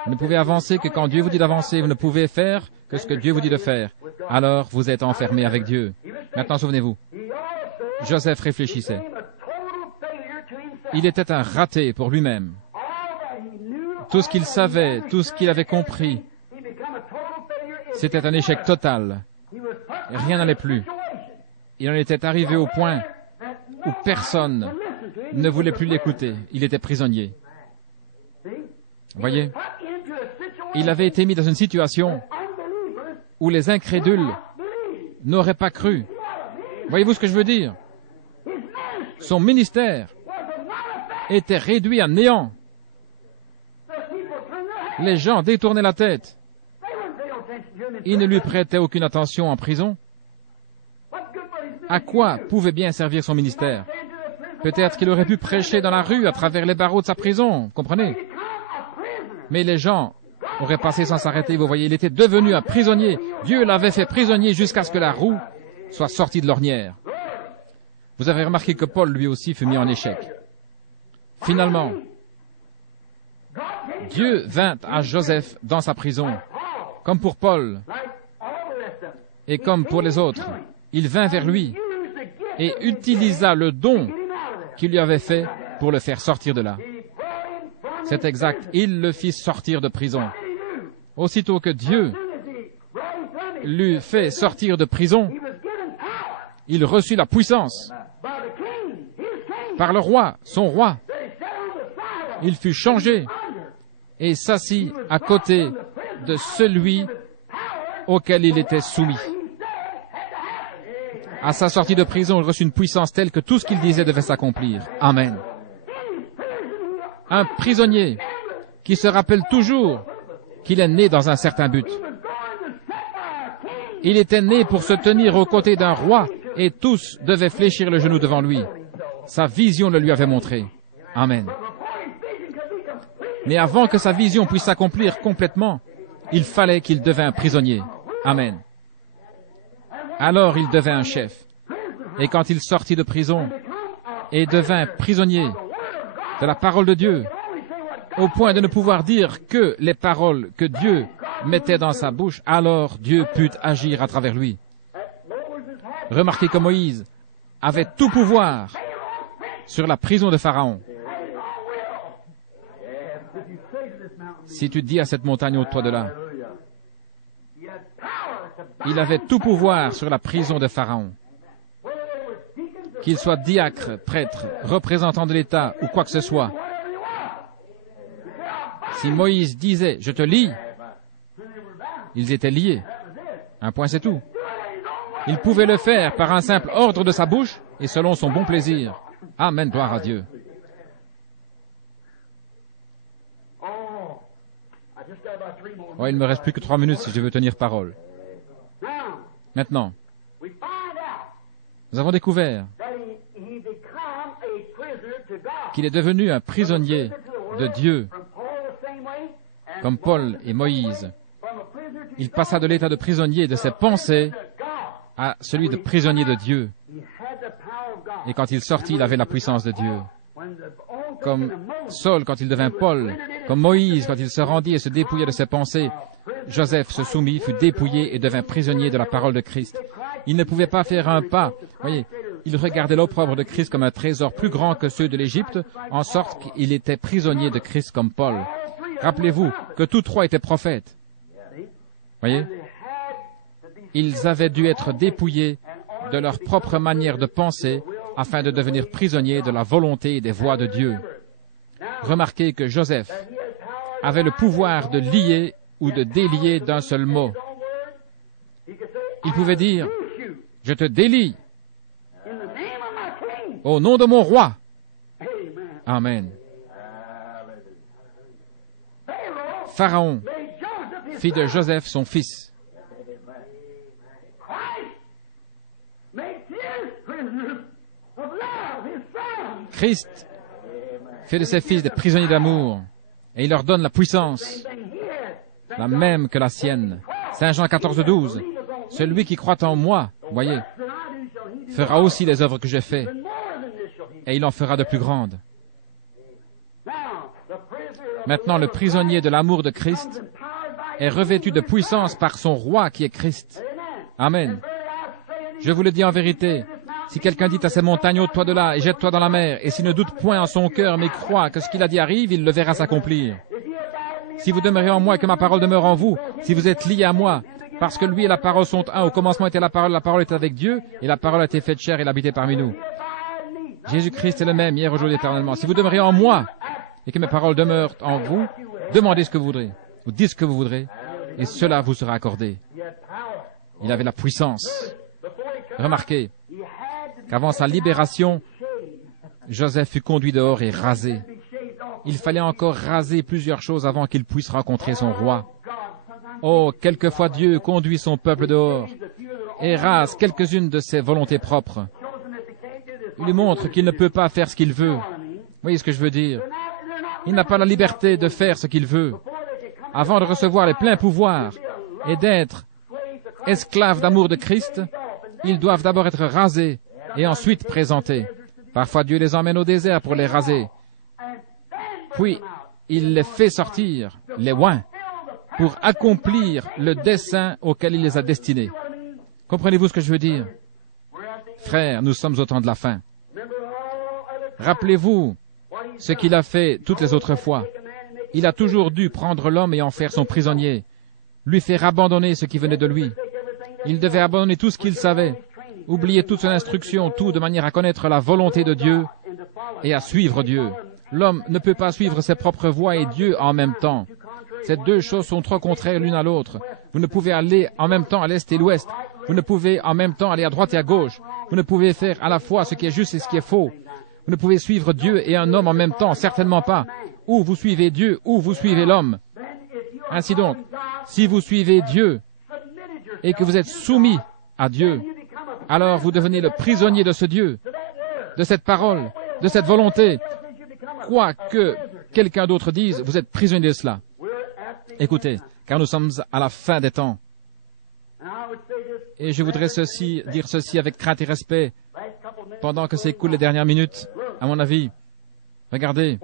Vous ne pouvez avancer que quand Dieu vous dit d'avancer. Vous ne pouvez faire que ce que Dieu vous dit de faire. Alors vous êtes enfermé avec Dieu. Maintenant souvenez-vous, Joseph réfléchissait. Il était un raté pour lui-même. Tout ce qu'il savait, tout ce qu'il avait compris, c'était un échec total. Rien n'allait plus. Il en était arrivé au point où personne ne voulait plus l'écouter. Il était prisonnier. Voyez, il avait été mis dans une situation où les incrédules n'auraient pas cru. Voyez-vous ce que je veux dire? Son ministère était réduit à néant. Les gens détournaient la tête. Ils ne lui prêtaient aucune attention en prison. À quoi pouvait bien servir son ministère? Peut-être qu'il aurait pu prêcher dans la rue à travers les barreaux de sa prison, comprenez? Mais les gens auraient passé sans s'arrêter. Vous voyez, il était devenu un prisonnier. Dieu l'avait fait prisonnier jusqu'à ce que la roue soit sortie de l'ornière. Vous avez remarqué que Paul, lui aussi, fut mis en échec. Finalement, Dieu vint à Joseph dans sa prison, comme pour Paul et comme pour les autres. Il vint vers lui et utilisa le don qu'il lui avait fait pour le faire sortir de là. C'est exact, il le fit sortir de prison. Aussitôt que Dieu l'eut fait sortir de prison, il reçut la puissance par le roi, son roi. il fut changé et s'assit à côté de celui auquel il était soumis. À sa sortie de prison, il reçut une puissance telle que tout ce qu'il disait devait s'accomplir. Amen. Un prisonnier qui se rappelle toujours qu'il est né dans un certain but. Il était né pour se tenir aux côtés d'un roi et tous devaient fléchir le genou devant lui. Sa vision le lui avait montré. Amen. Mais avant que sa vision puisse s'accomplir complètement, il fallait qu'il devint un prisonnier. Amen. Alors il devint un chef. Et quand il sortit de prison et devint prisonnier de la parole de Dieu, au point de ne pouvoir dire que les paroles que Dieu mettait dans sa bouche, alors Dieu put agir à travers lui. Remarquez que Moïse avait tout pouvoir sur la prison de Pharaon. Si tu dis à cette montagne, ôte-toi de là. Il avait tout pouvoir sur la prison de Pharaon. Qu'il soit diacre, prêtre, représentant de l'État ou quoi que ce soit. Si Moïse disait « Je te lie », ils étaient liés. Un point, c'est tout. Il pouvait le faire par un simple ordre de sa bouche et selon son bon plaisir. Amen, gloire à Dieu. Oh, il ne me reste plus que 3 minutes si je veux tenir parole. Maintenant, nous avons découvert qu'il est devenu un prisonnier de Dieu, comme Paul et Moïse. Il passa de l'état de prisonnier de ses pensées à celui de prisonnier de Dieu. Et quand il sortit, il avait la puissance de Dieu. Comme Saul quand il devint Paul, comme Moïse quand il se rendit et se dépouilla de ses pensées, Joseph se soumit, fut dépouillé et devint prisonnier de la parole de Christ. Il ne pouvait pas faire un pas. Voyez, il regardait l'opprobre de Christ comme un trésor plus grand que ceux de l'Égypte, en sorte qu'il était prisonnier de Christ comme Paul. Rappelez-vous que tous trois étaient prophètes. Voyez, ils avaient dû être dépouillés de leur propre manière de penser afin de devenir prisonniers de la volonté et des voies de Dieu. Remarquez que Joseph avait le pouvoir de lier ou de délier d'un seul mot. Il pouvait dire, « Je te délie au nom de mon roi. » Amen. Pharaon fit de Joseph son fils. Christ fait de ses fils des prisonniers d'amour et il leur donne la puissance, la même que la sienne. Saint Jean 14,12. Celui qui croit en moi, voyez, fera aussi les œuvres que j'ai faites et il en fera de plus grandes. Maintenant, le prisonnier de l'amour de Christ est revêtu de puissance par son roi qui est Christ. Amen. Je vous le dis en vérité, si quelqu'un dit à ces montagnes, ôte-toi de là et jette-toi dans la mer, et s'il ne doute point en son cœur, mais croit que ce qu'il a dit arrive, il le verra s'accomplir. Si vous demeurez en moi et que ma parole demeure en vous, si vous êtes liés à moi, parce que lui et la parole sont un, au commencement était la parole était avec Dieu, et la parole a été faite chair et l'habitait parmi nous. Jésus-Christ est le même, hier, aujourd'hui, éternellement. Si vous demeurez en moi, et que mes paroles demeurent en vous, demandez ce que vous voudrez, ou dites ce que vous voudrez, et cela vous sera accordé. Il avait la puissance. Remarquez qu'avant sa libération, Joseph fut conduit dehors et rasé. Il fallait encore raser plusieurs choses avant qu'il puisse rencontrer son roi. Oh, quelquefois Dieu conduit son peuple dehors et rase quelques-unes de ses volontés propres. Il lui montre qu'il ne peut pas faire ce qu'il veut. Vous voyez ce que je veux dire? Il n'a pas la liberté de faire ce qu'il veut. Avant de recevoir les pleins pouvoirs et d'être esclaves d'amour de Christ, ils doivent d'abord être rasés et ensuite présentés. Parfois Dieu les emmène au désert pour les raser. Puis il les fait sortir, les oins, pour accomplir le dessein auquel il les a destinés. Comprenez-vous ce que je veux dire? Frères, nous sommes au temps de la fin. Rappelez-vous ce qu'il a fait toutes les autres fois. Il a toujours dû prendre l'homme et en faire son prisonnier, lui faire abandonner ce qui venait de lui. Il devait abandonner tout ce qu'il savait, oublier toute son instruction, tout de manière à connaître la volonté de Dieu et à suivre Dieu. L'homme ne peut pas suivre ses propres voies et Dieu en même temps. Ces deux choses sont trop contraires l'une à l'autre. Vous ne pouvez aller en même temps à l'est et l'ouest. Vous ne pouvez en même temps aller à droite et à gauche. Vous ne pouvez faire à la fois ce qui est juste et ce qui est faux. Vous ne pouvez suivre Dieu et un homme en même temps, certainement pas. Ou vous suivez Dieu, ou vous suivez l'homme. Ainsi donc, si vous suivez Dieu et que vous êtes soumis à Dieu, alors vous devenez le prisonnier de ce Dieu, de cette parole, de cette volonté. Quoi que quelqu'un d'autre dise, vous êtes prisonnier de cela. Écoutez, car nous sommes à la fin des temps. Et je voudrais dire ceci avec crainte et respect, pendant que s'écoulent les dernières minutes, à mon avis. Regardez,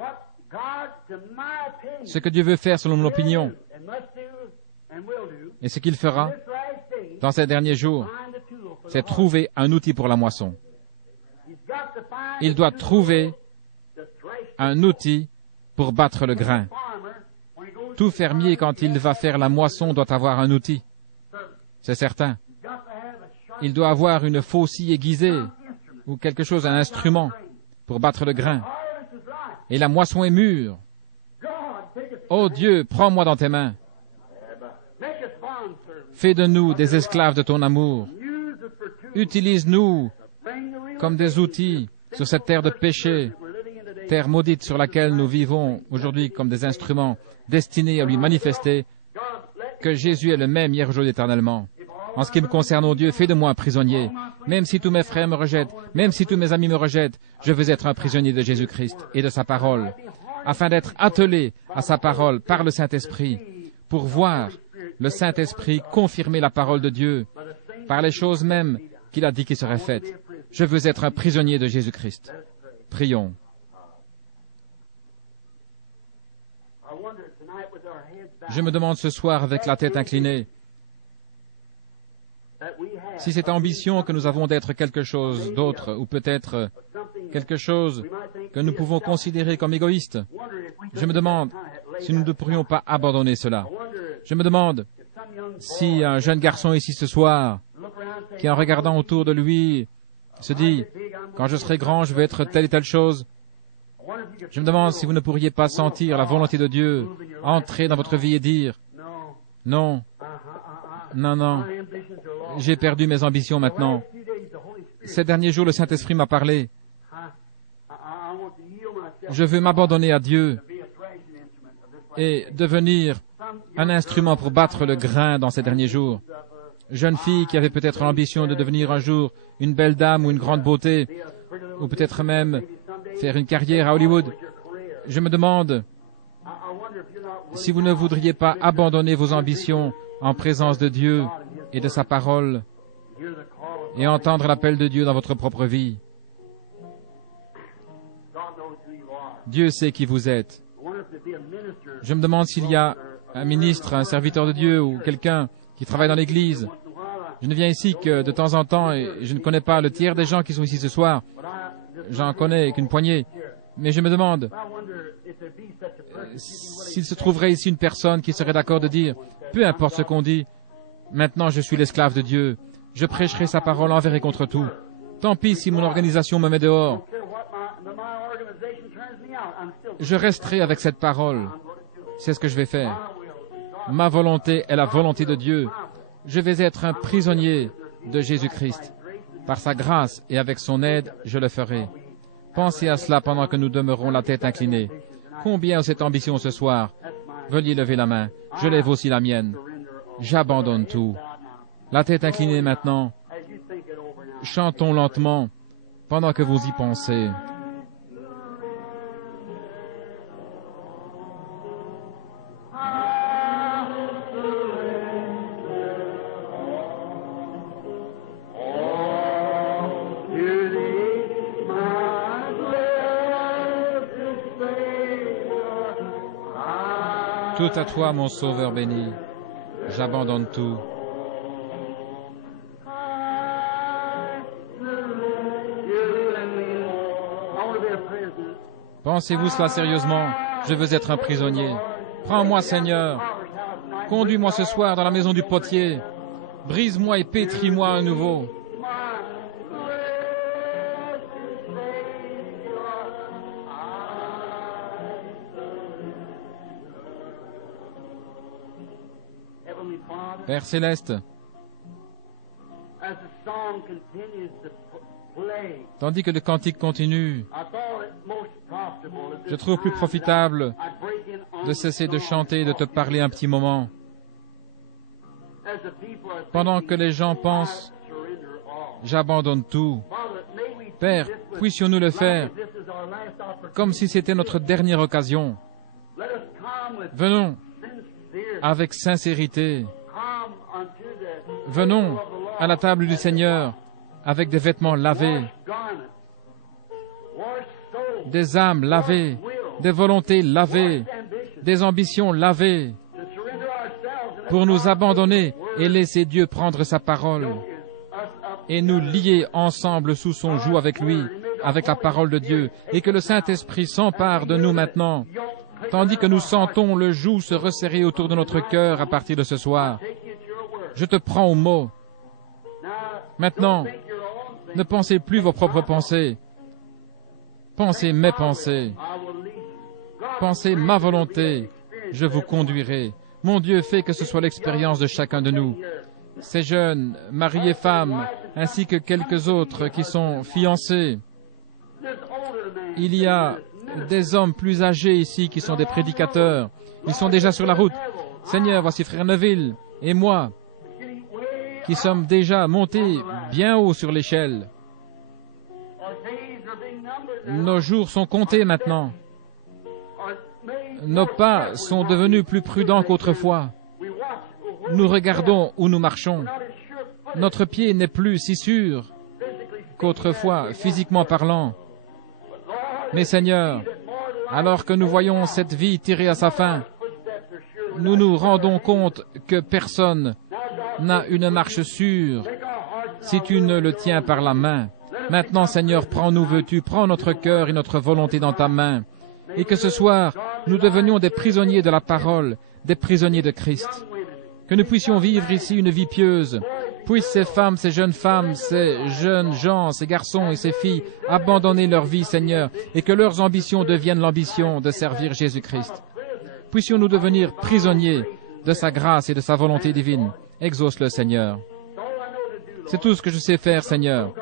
ce que Dieu veut faire selon mon opinion, et ce qu'il fera dans ces derniers jours, c'est trouver un outil pour la moisson. Il doit trouver un outil pour battre le grain. Tout fermier, quand il va faire la moisson, doit avoir un outil. C'est certain. Il doit avoir une faucille aiguisée ou quelque chose, un instrument pour battre le grain. Et la moisson est mûre. Oh Dieu, prends-moi dans tes mains. Fais de nous des esclaves de ton amour. Utilise-nous comme des outils sur cette terre de péché, terre maudite sur laquelle nous vivons aujourd'hui comme des instruments destinés à lui manifester que Jésus est le même hier, aujourd'hui, éternellement. En ce qui me concerne, ô Dieu, fais de moi un prisonnier. Même si tous mes frères me rejettent, même si tous mes amis me rejettent, je veux être un prisonnier de Jésus-Christ et de sa parole, afin d'être attelé à sa parole par le Saint-Esprit, pour voir le Saint-Esprit confirmer la parole de Dieu par les choses mêmes qu'il a dit qui seraient faites. Je veux être un prisonnier de Jésus-Christ. Prions. Je me demande ce soir, avec la tête inclinée, si cette ambition que nous avons d'être quelque chose d'autre, ou peut-être quelque chose que nous pouvons considérer comme égoïste, je me demande si nous ne pourrions pas abandonner cela. Je me demande si un jeune garçon ici ce soir, qui en regardant autour de lui, se dit, quand je serai grand, je vais être telle et telle chose. Je me demande si vous ne pourriez pas sentir la volonté de Dieu entrer dans votre vie et dire, non, non, non, j'ai perdu mes ambitions maintenant. Ces derniers jours, le Saint-Esprit m'a parlé. Je veux m'abandonner à Dieu et devenir un instrument pour battre le grain dans ces derniers jours. Jeune fille qui avait peut-être l'ambition de devenir un jour une belle dame ou une grande beauté, ou peut-être même faire une carrière à Hollywood. Je me demande si vous ne voudriez pas abandonner vos ambitions en présence de Dieu et de sa parole et entendre l'appel de Dieu dans votre propre vie. Dieu sait qui vous êtes. Je me demande s'il y a un ministre, un serviteur de Dieu ou quelqu'un qui travaille dans l'Église. Je ne viens ici que de temps en temps et je ne connais pas le tiers des gens qui sont ici ce soir. J'en connais qu'une poignée. Mais je me demande s'il se trouverait ici une personne qui serait d'accord de dire, peu importe ce qu'on dit, maintenant je suis l'esclave de Dieu. Je prêcherai sa parole envers et contre tout. Tant pis si mon organisation me met dehors. Je resterai avec cette parole. C'est ce que je vais faire. Ma volonté est la volonté de Dieu. Je vais être un prisonnier de Jésus-Christ. Par sa grâce et avec son aide, je le ferai. Pensez à cela pendant que nous demeurons la tête inclinée. Combien a cette ambition ce soir? Veuillez lever la main. Je lève aussi la mienne. J'abandonne tout. La tête inclinée maintenant. Chantons lentement pendant que vous y pensez. Tout à toi, mon Sauveur béni, j'abandonne tout. Pensez-vous cela sérieusement? Je veux être un prisonnier. Prends-moi, Seigneur. Conduis-moi ce soir dans la maison du potier. Brise-moi et pétris-moi à nouveau. Père céleste, as the song continues to play, tandis que le cantique continue, I thought it most profitable at je this trouve plus time profitable that I break in on de the cesser de song chanter et de te parler un petit moment, as the people are pendant thinking, que les gens I pensent surrender all. j'abandonne tout. Father, may we do Père, this with puissions-nous le like faire as this is our last opportunity. comme si c'était notre dernière occasion. Let us come with Venons sincere, avec sincérité, come unto the venons table of the Lord à la table du Seigneur avec des vêtements lavés, wash garments, wash souls, des âmes lavées, des volontés lavées, ambitions, des ambitions lavées, to surrender ourselves and pour let nous God abandonner take His et word laisser Dieu prendre sa parole us up et nous lier ensemble sous son joug avec lui, avec la parole de Dieu, et que le Saint-Esprit s'empare de nous maintenant, tandis que nous sentons le joug se resserrer autour de notre cœur à partir de ce soir. take you at your word. Je te prends au mot. Now, Maintenant, think your own thing. ne pensez plus vos propres pensées. Pensez mes pensées. I will lead you. God, Pensez ma volonté. Je vous conduirai. Mon Dieu fait que ce soit l'expérience de chacun de nous. Ces jeunes, mariés femmes, ainsi que quelques autres qui sont fiancés. this older man, Il y a des hommes plus âgés ici qui sont des prédicateurs. Ils sont déjà sur la route. Seigneur, voici frère Neville et moi getting way qui sommes déjà montés bien haut sur l'échelle. our days are being numbered now. Nos jours sont comptés maintenant. Our made Nos pas sont devenus plus prudents qu'autrefois. we watch Nous regardons où nous marchons. not as sure footed Notre pied n'est plus si sûr physically qu'autrefois, physiquement parlant. Mais Seigneur, alors que nous voyons cette vie tirée à sa fin, footsteps are sure. nous nous rendons compte que personne n'a une marche sûre Take our hearts si tu ne le tiens par la main. Maintenant, Seigneur, prends-nous veux-tu, prends notre cœur et notre volonté dans ta main, et que ce soir, nous devenions des prisonniers de la parole, des prisonniers de Christ. Que nous puissions vivre ici une vie pieuse. Puissent ces femmes, ces jeunes femmes, ces jeunes gens, ces garçons et ces filles abandonner leur vie, Seigneur, et que leurs ambitions deviennent l'ambition de servir Jésus-Christ. Puissions-nous devenir prisonniers de sa grâce et de sa volonté divine. Exauce-le, Seigneur. C'est tout ce que je sais faire, Seigneur.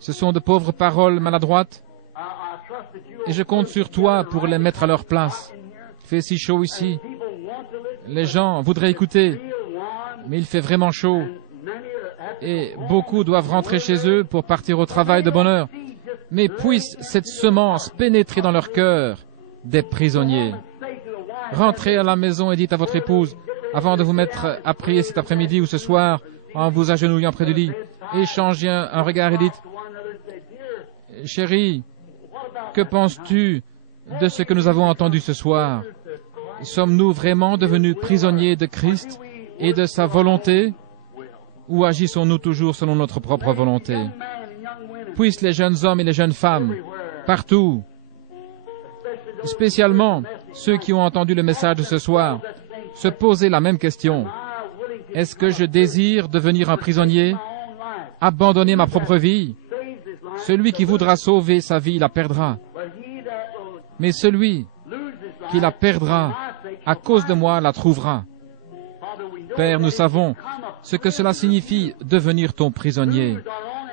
Ce sont de pauvres paroles maladroites, I trust that you et je compte sur toi pour les mettre à leur place. Il fait si chaud ici. people want to listen. Les gens voudraient écouter, Feel one, mais il fait vraiment chaud. many are at Et beaucoup doivent rentrer chez eux pour partir au travail de bonne heure. Mais puisse cette semence pénétrer dans leur cœur des prisonniers. say to the wife, Rentrez à la maison et dites à votre épouse, avant de vous mettre à prier cet après-midi ou ce soir, en vous agenouillant près du lit, échangez un regard et dites, to one another and say, dear, chérie, what about que penses-tu de ce que nous avons entendu ce soir? Sommes-nous vraiment devenus prisonniers de Christ et de sa volonté, ou agissons-nous toujours selon notre propre volonté? man and young women, Puissent les jeunes hommes et les jeunes femmes, partout, spécialement ceux qui ont entendu le message de ce soir, se poser la même question. willing to Est-ce que je désire devenir un prisonnier, my own life, abandonner ma propre vie? saves his life, Celui qui voudra sauver sa vie la perdra, but he that will mais celui lose his life, qui la perdra à cause de moi la trouvera. Father, we know Père, nous savons ce que cela signifie devenir ton prisonnier. our own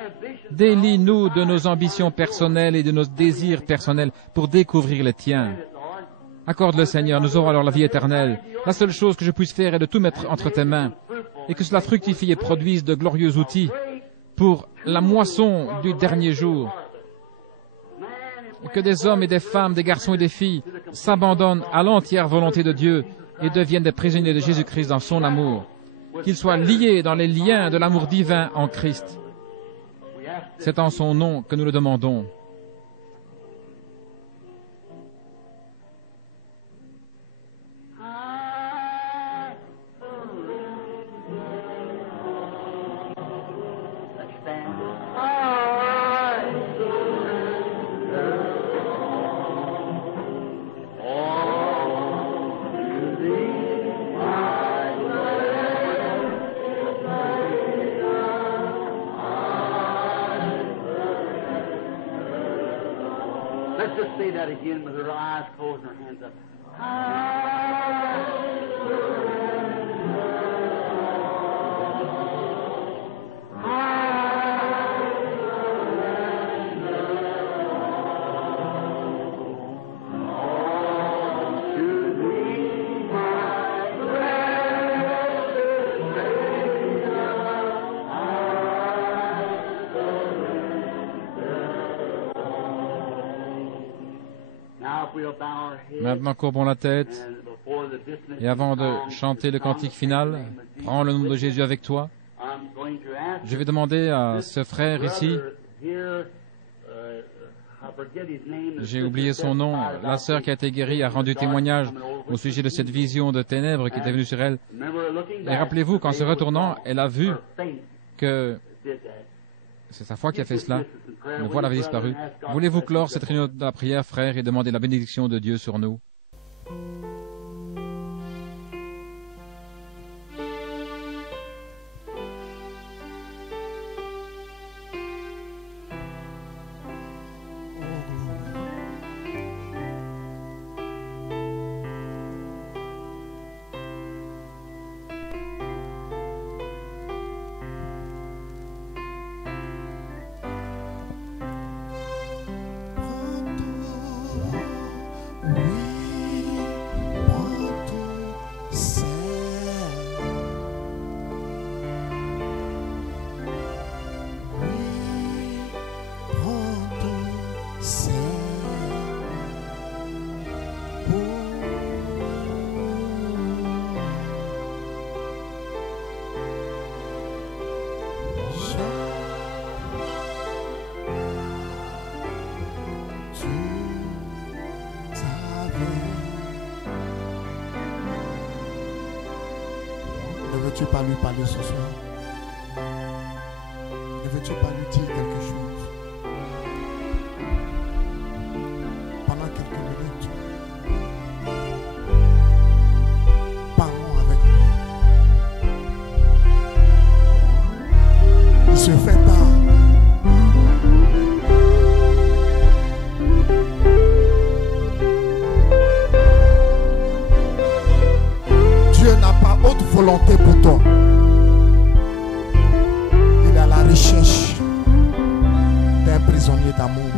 ambition. Délie-nous de nos ambitions personnelles et de nos désirs personnels pour découvrir les tiens. Accorde-le, Seigneur, nous aurons alors la vie éternelle. La seule chose que je puisse faire est de tout mettre entre tes mains et que cela fructifie et produise de glorieux outils pour la moisson du dernier jour. Que des hommes et des femmes, des garçons et des filles s'abandonnent à l'entière volonté de Dieu et deviennent des prisonniers de Jésus-Christ dans son amour. Qu'ils soient liés dans les liens de l'amour divin en Christ. C'est en son nom que nous le demandons. Let's stand. Let's just say that again with our eyes closed and our hands up. Maintenant, courbons la tête. Et avant de chanter le cantique final, prends le nom de Jésus avec toi. Je vais demander à ce frère ici, j'ai oublié son nom, la sœur qui a été guérie a rendu témoignage au sujet de cette vision de ténèbres qui était venue sur elle. Et rappelez-vous qu'en se retournant, elle a vu que c'est sa foi qui a fait cela. Le voile avait disparu. Voulez-vous clore cette réunion de la prière, frère, et demander la bénédiction de Dieu sur nous? Ne veux-tu pas lui parler ce soir? Ne veux-tu pas lui dire quelque chose? Pendant quelques minutes, parlons avec lui. Il se fait tard. Volonté pour toi. Il est à la recherche d'un prisonnier d'amour.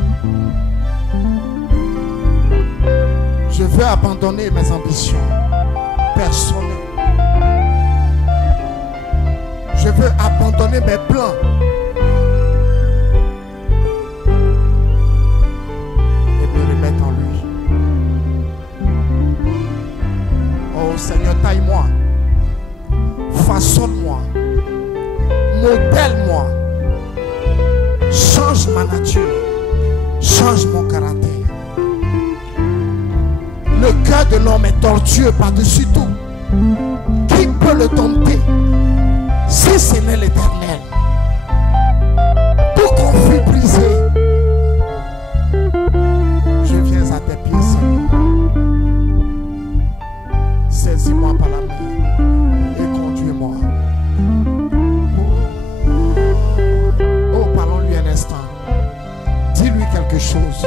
Je veux abandonner mes ambitions personnelles. Je veux abandonner mes plans. Et me remettre en lui. Oh Seigneur, taille-moi. Façonne-moi, modèle-moi, change ma nature, change mon caractère. Le cœur de l'homme est tortueux par-dessus tout. Qui peut le dompter si ce n'est l'Éternel? Tout conflit brisé, je viens à tes pieds, Seigneur. Saisis-moi par la main. Oh, parlons-lui un instant. Dis-lui quelque chose.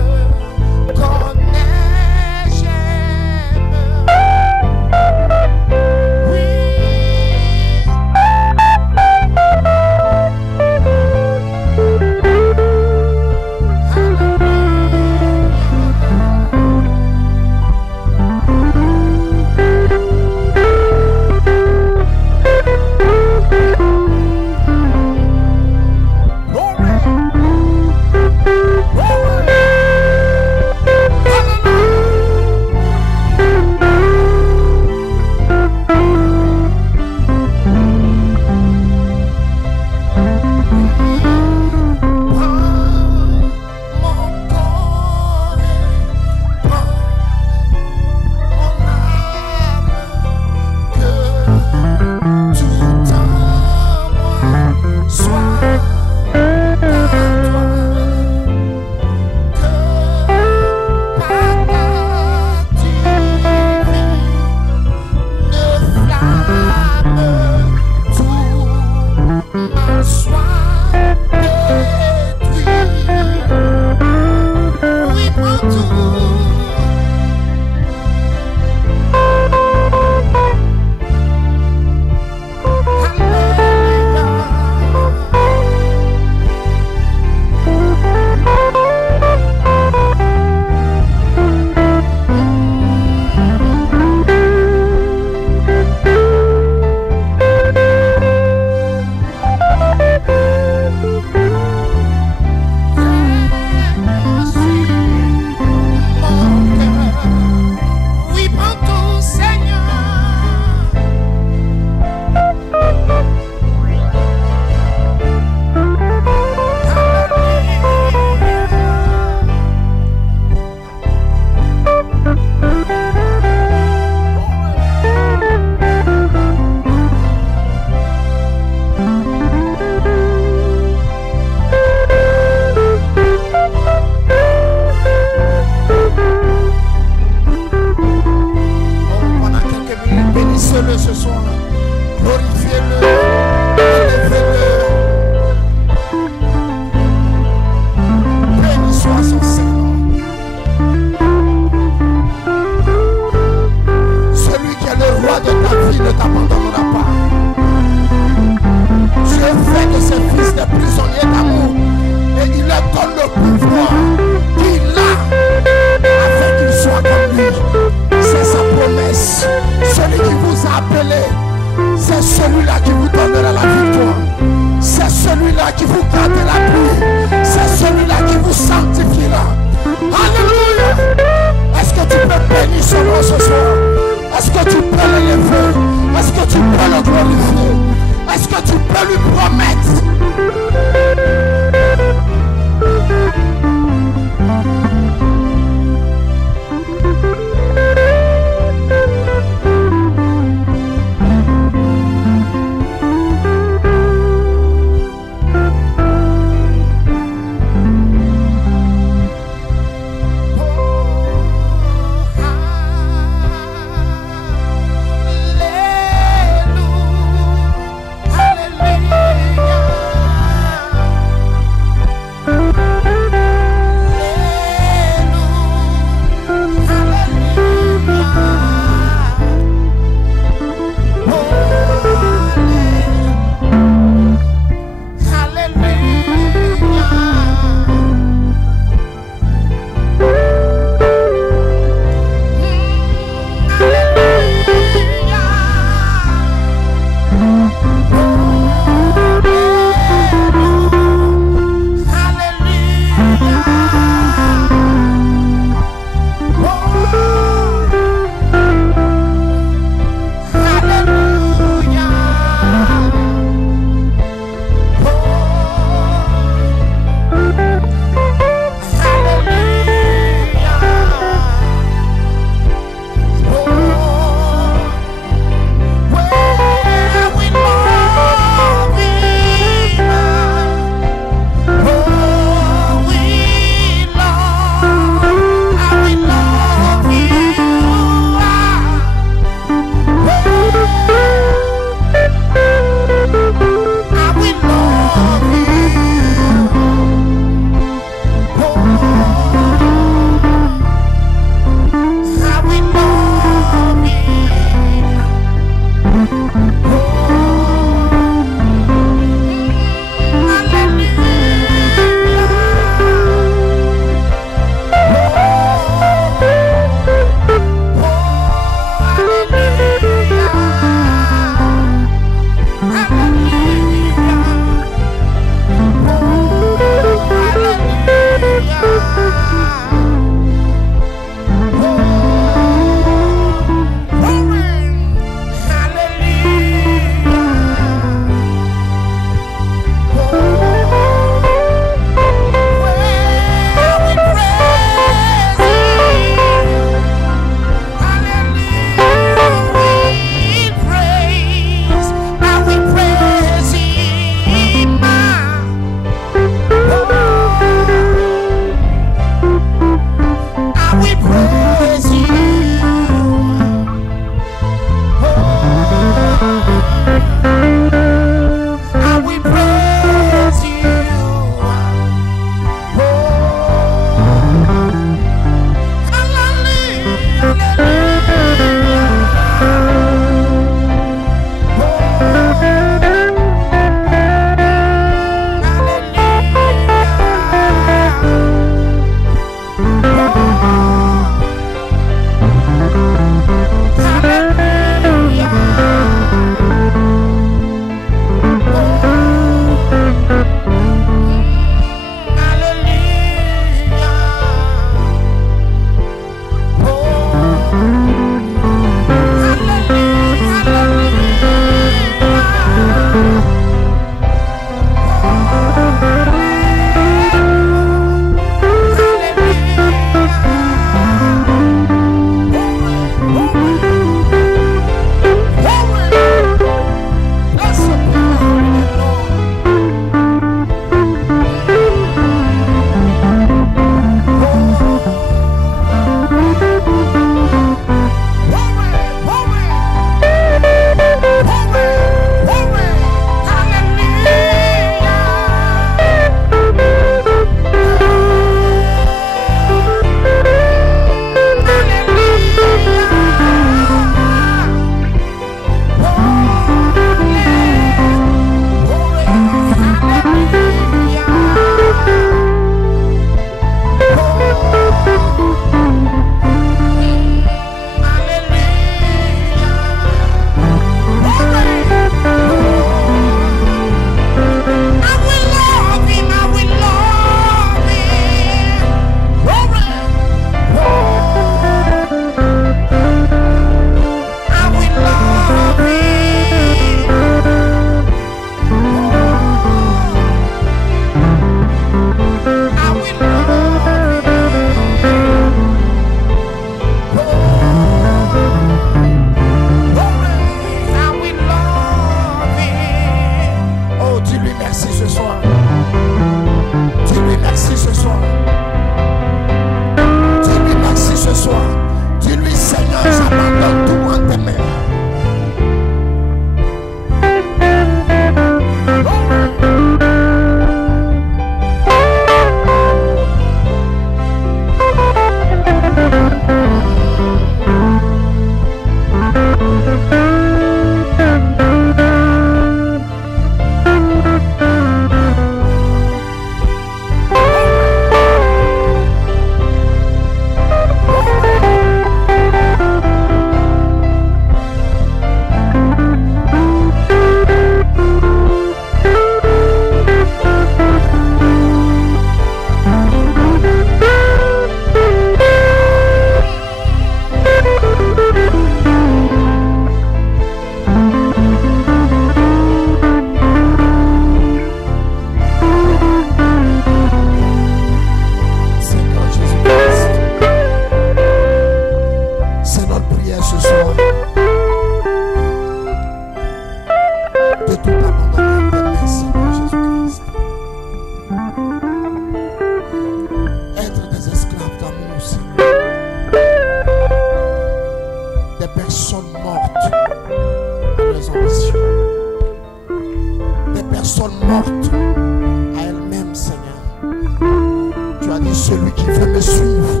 as dit celui qui veut me suivre,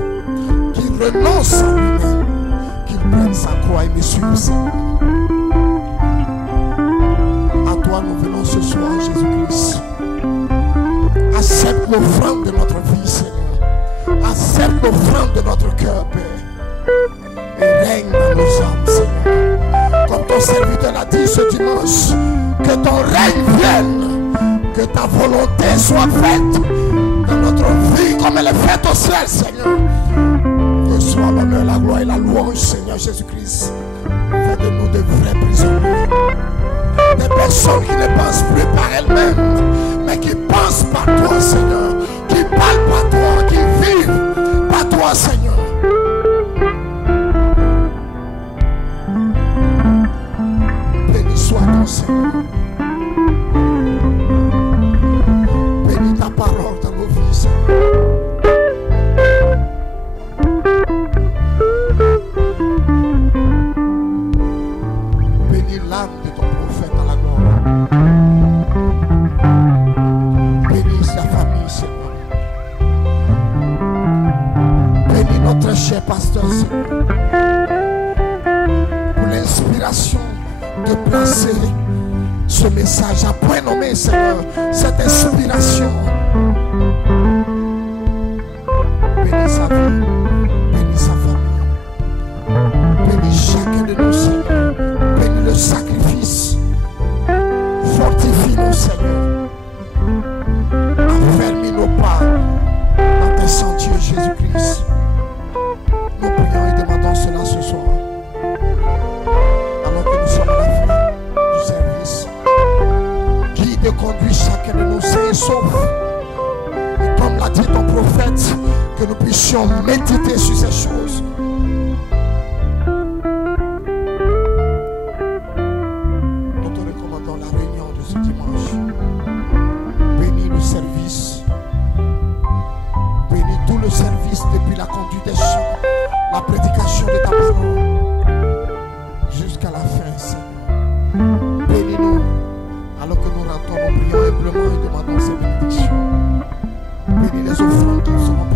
qui renonce à lui-même, qu'il prenne sa croix et me suive, Seigneur. À toi nous venons ce soir, Jésus-Christ. Accepte l'offrande de notre vie, Seigneur. Accepte l'offrande de notre cœur, Père. Et règne dans nos âmes, Seigneur. Comme ton serviteur l'a dit ce dimanche, que ton règne vienne, que ta volonté soit faite dans notre vie comme elle est faite au ciel, Seigneur. Reçois l'honneur, la gloire et la louange, Seigneur Jésus-Christ. Fais de nous de vrais prisonniers. Des personnes qui ne pensent plus par elles-mêmes, mais qui pensent par toi, Seigneur. Qui parlent par toi, qui vivent par toi, Seigneur. Béni soit ton Seigneur. Bénis ta parole dans nos vies, Seigneur. Bénis l'âme de ton prophète à la gloire. Bénis sa famille, Seigneur. Bénis notre cher pasteur, Seigneur. Pour l'inspiration de placer ce message à point nommé, Seigneur, cette inspiration. Bénis sa vie, bénis sa famille, bénis chacun de nous, Seigneur, bénis le sacrifice, fortifie-nous, Seigneur, affermis nos pas dans tes sentiers, Jésus-Christ. Nous prions et demandons cela ce soir, alors que nous sommes à la fin du service. Guide et conduis chacun de nous sains et saufs. Et comme l'a dit ton prophète, que nous puissions méditer sur ces choses. Nous te recommandons la réunion de ce dimanche. Bénis le service. Bénis tout le service depuis la conduite des chants, la prédication de ta parole, jusqu'à la fin, Seigneur. Bénis-nous. Alors que nous rentrons, nous prions humblement et demandons ces bénédictions. Bénis les offrandes qui seront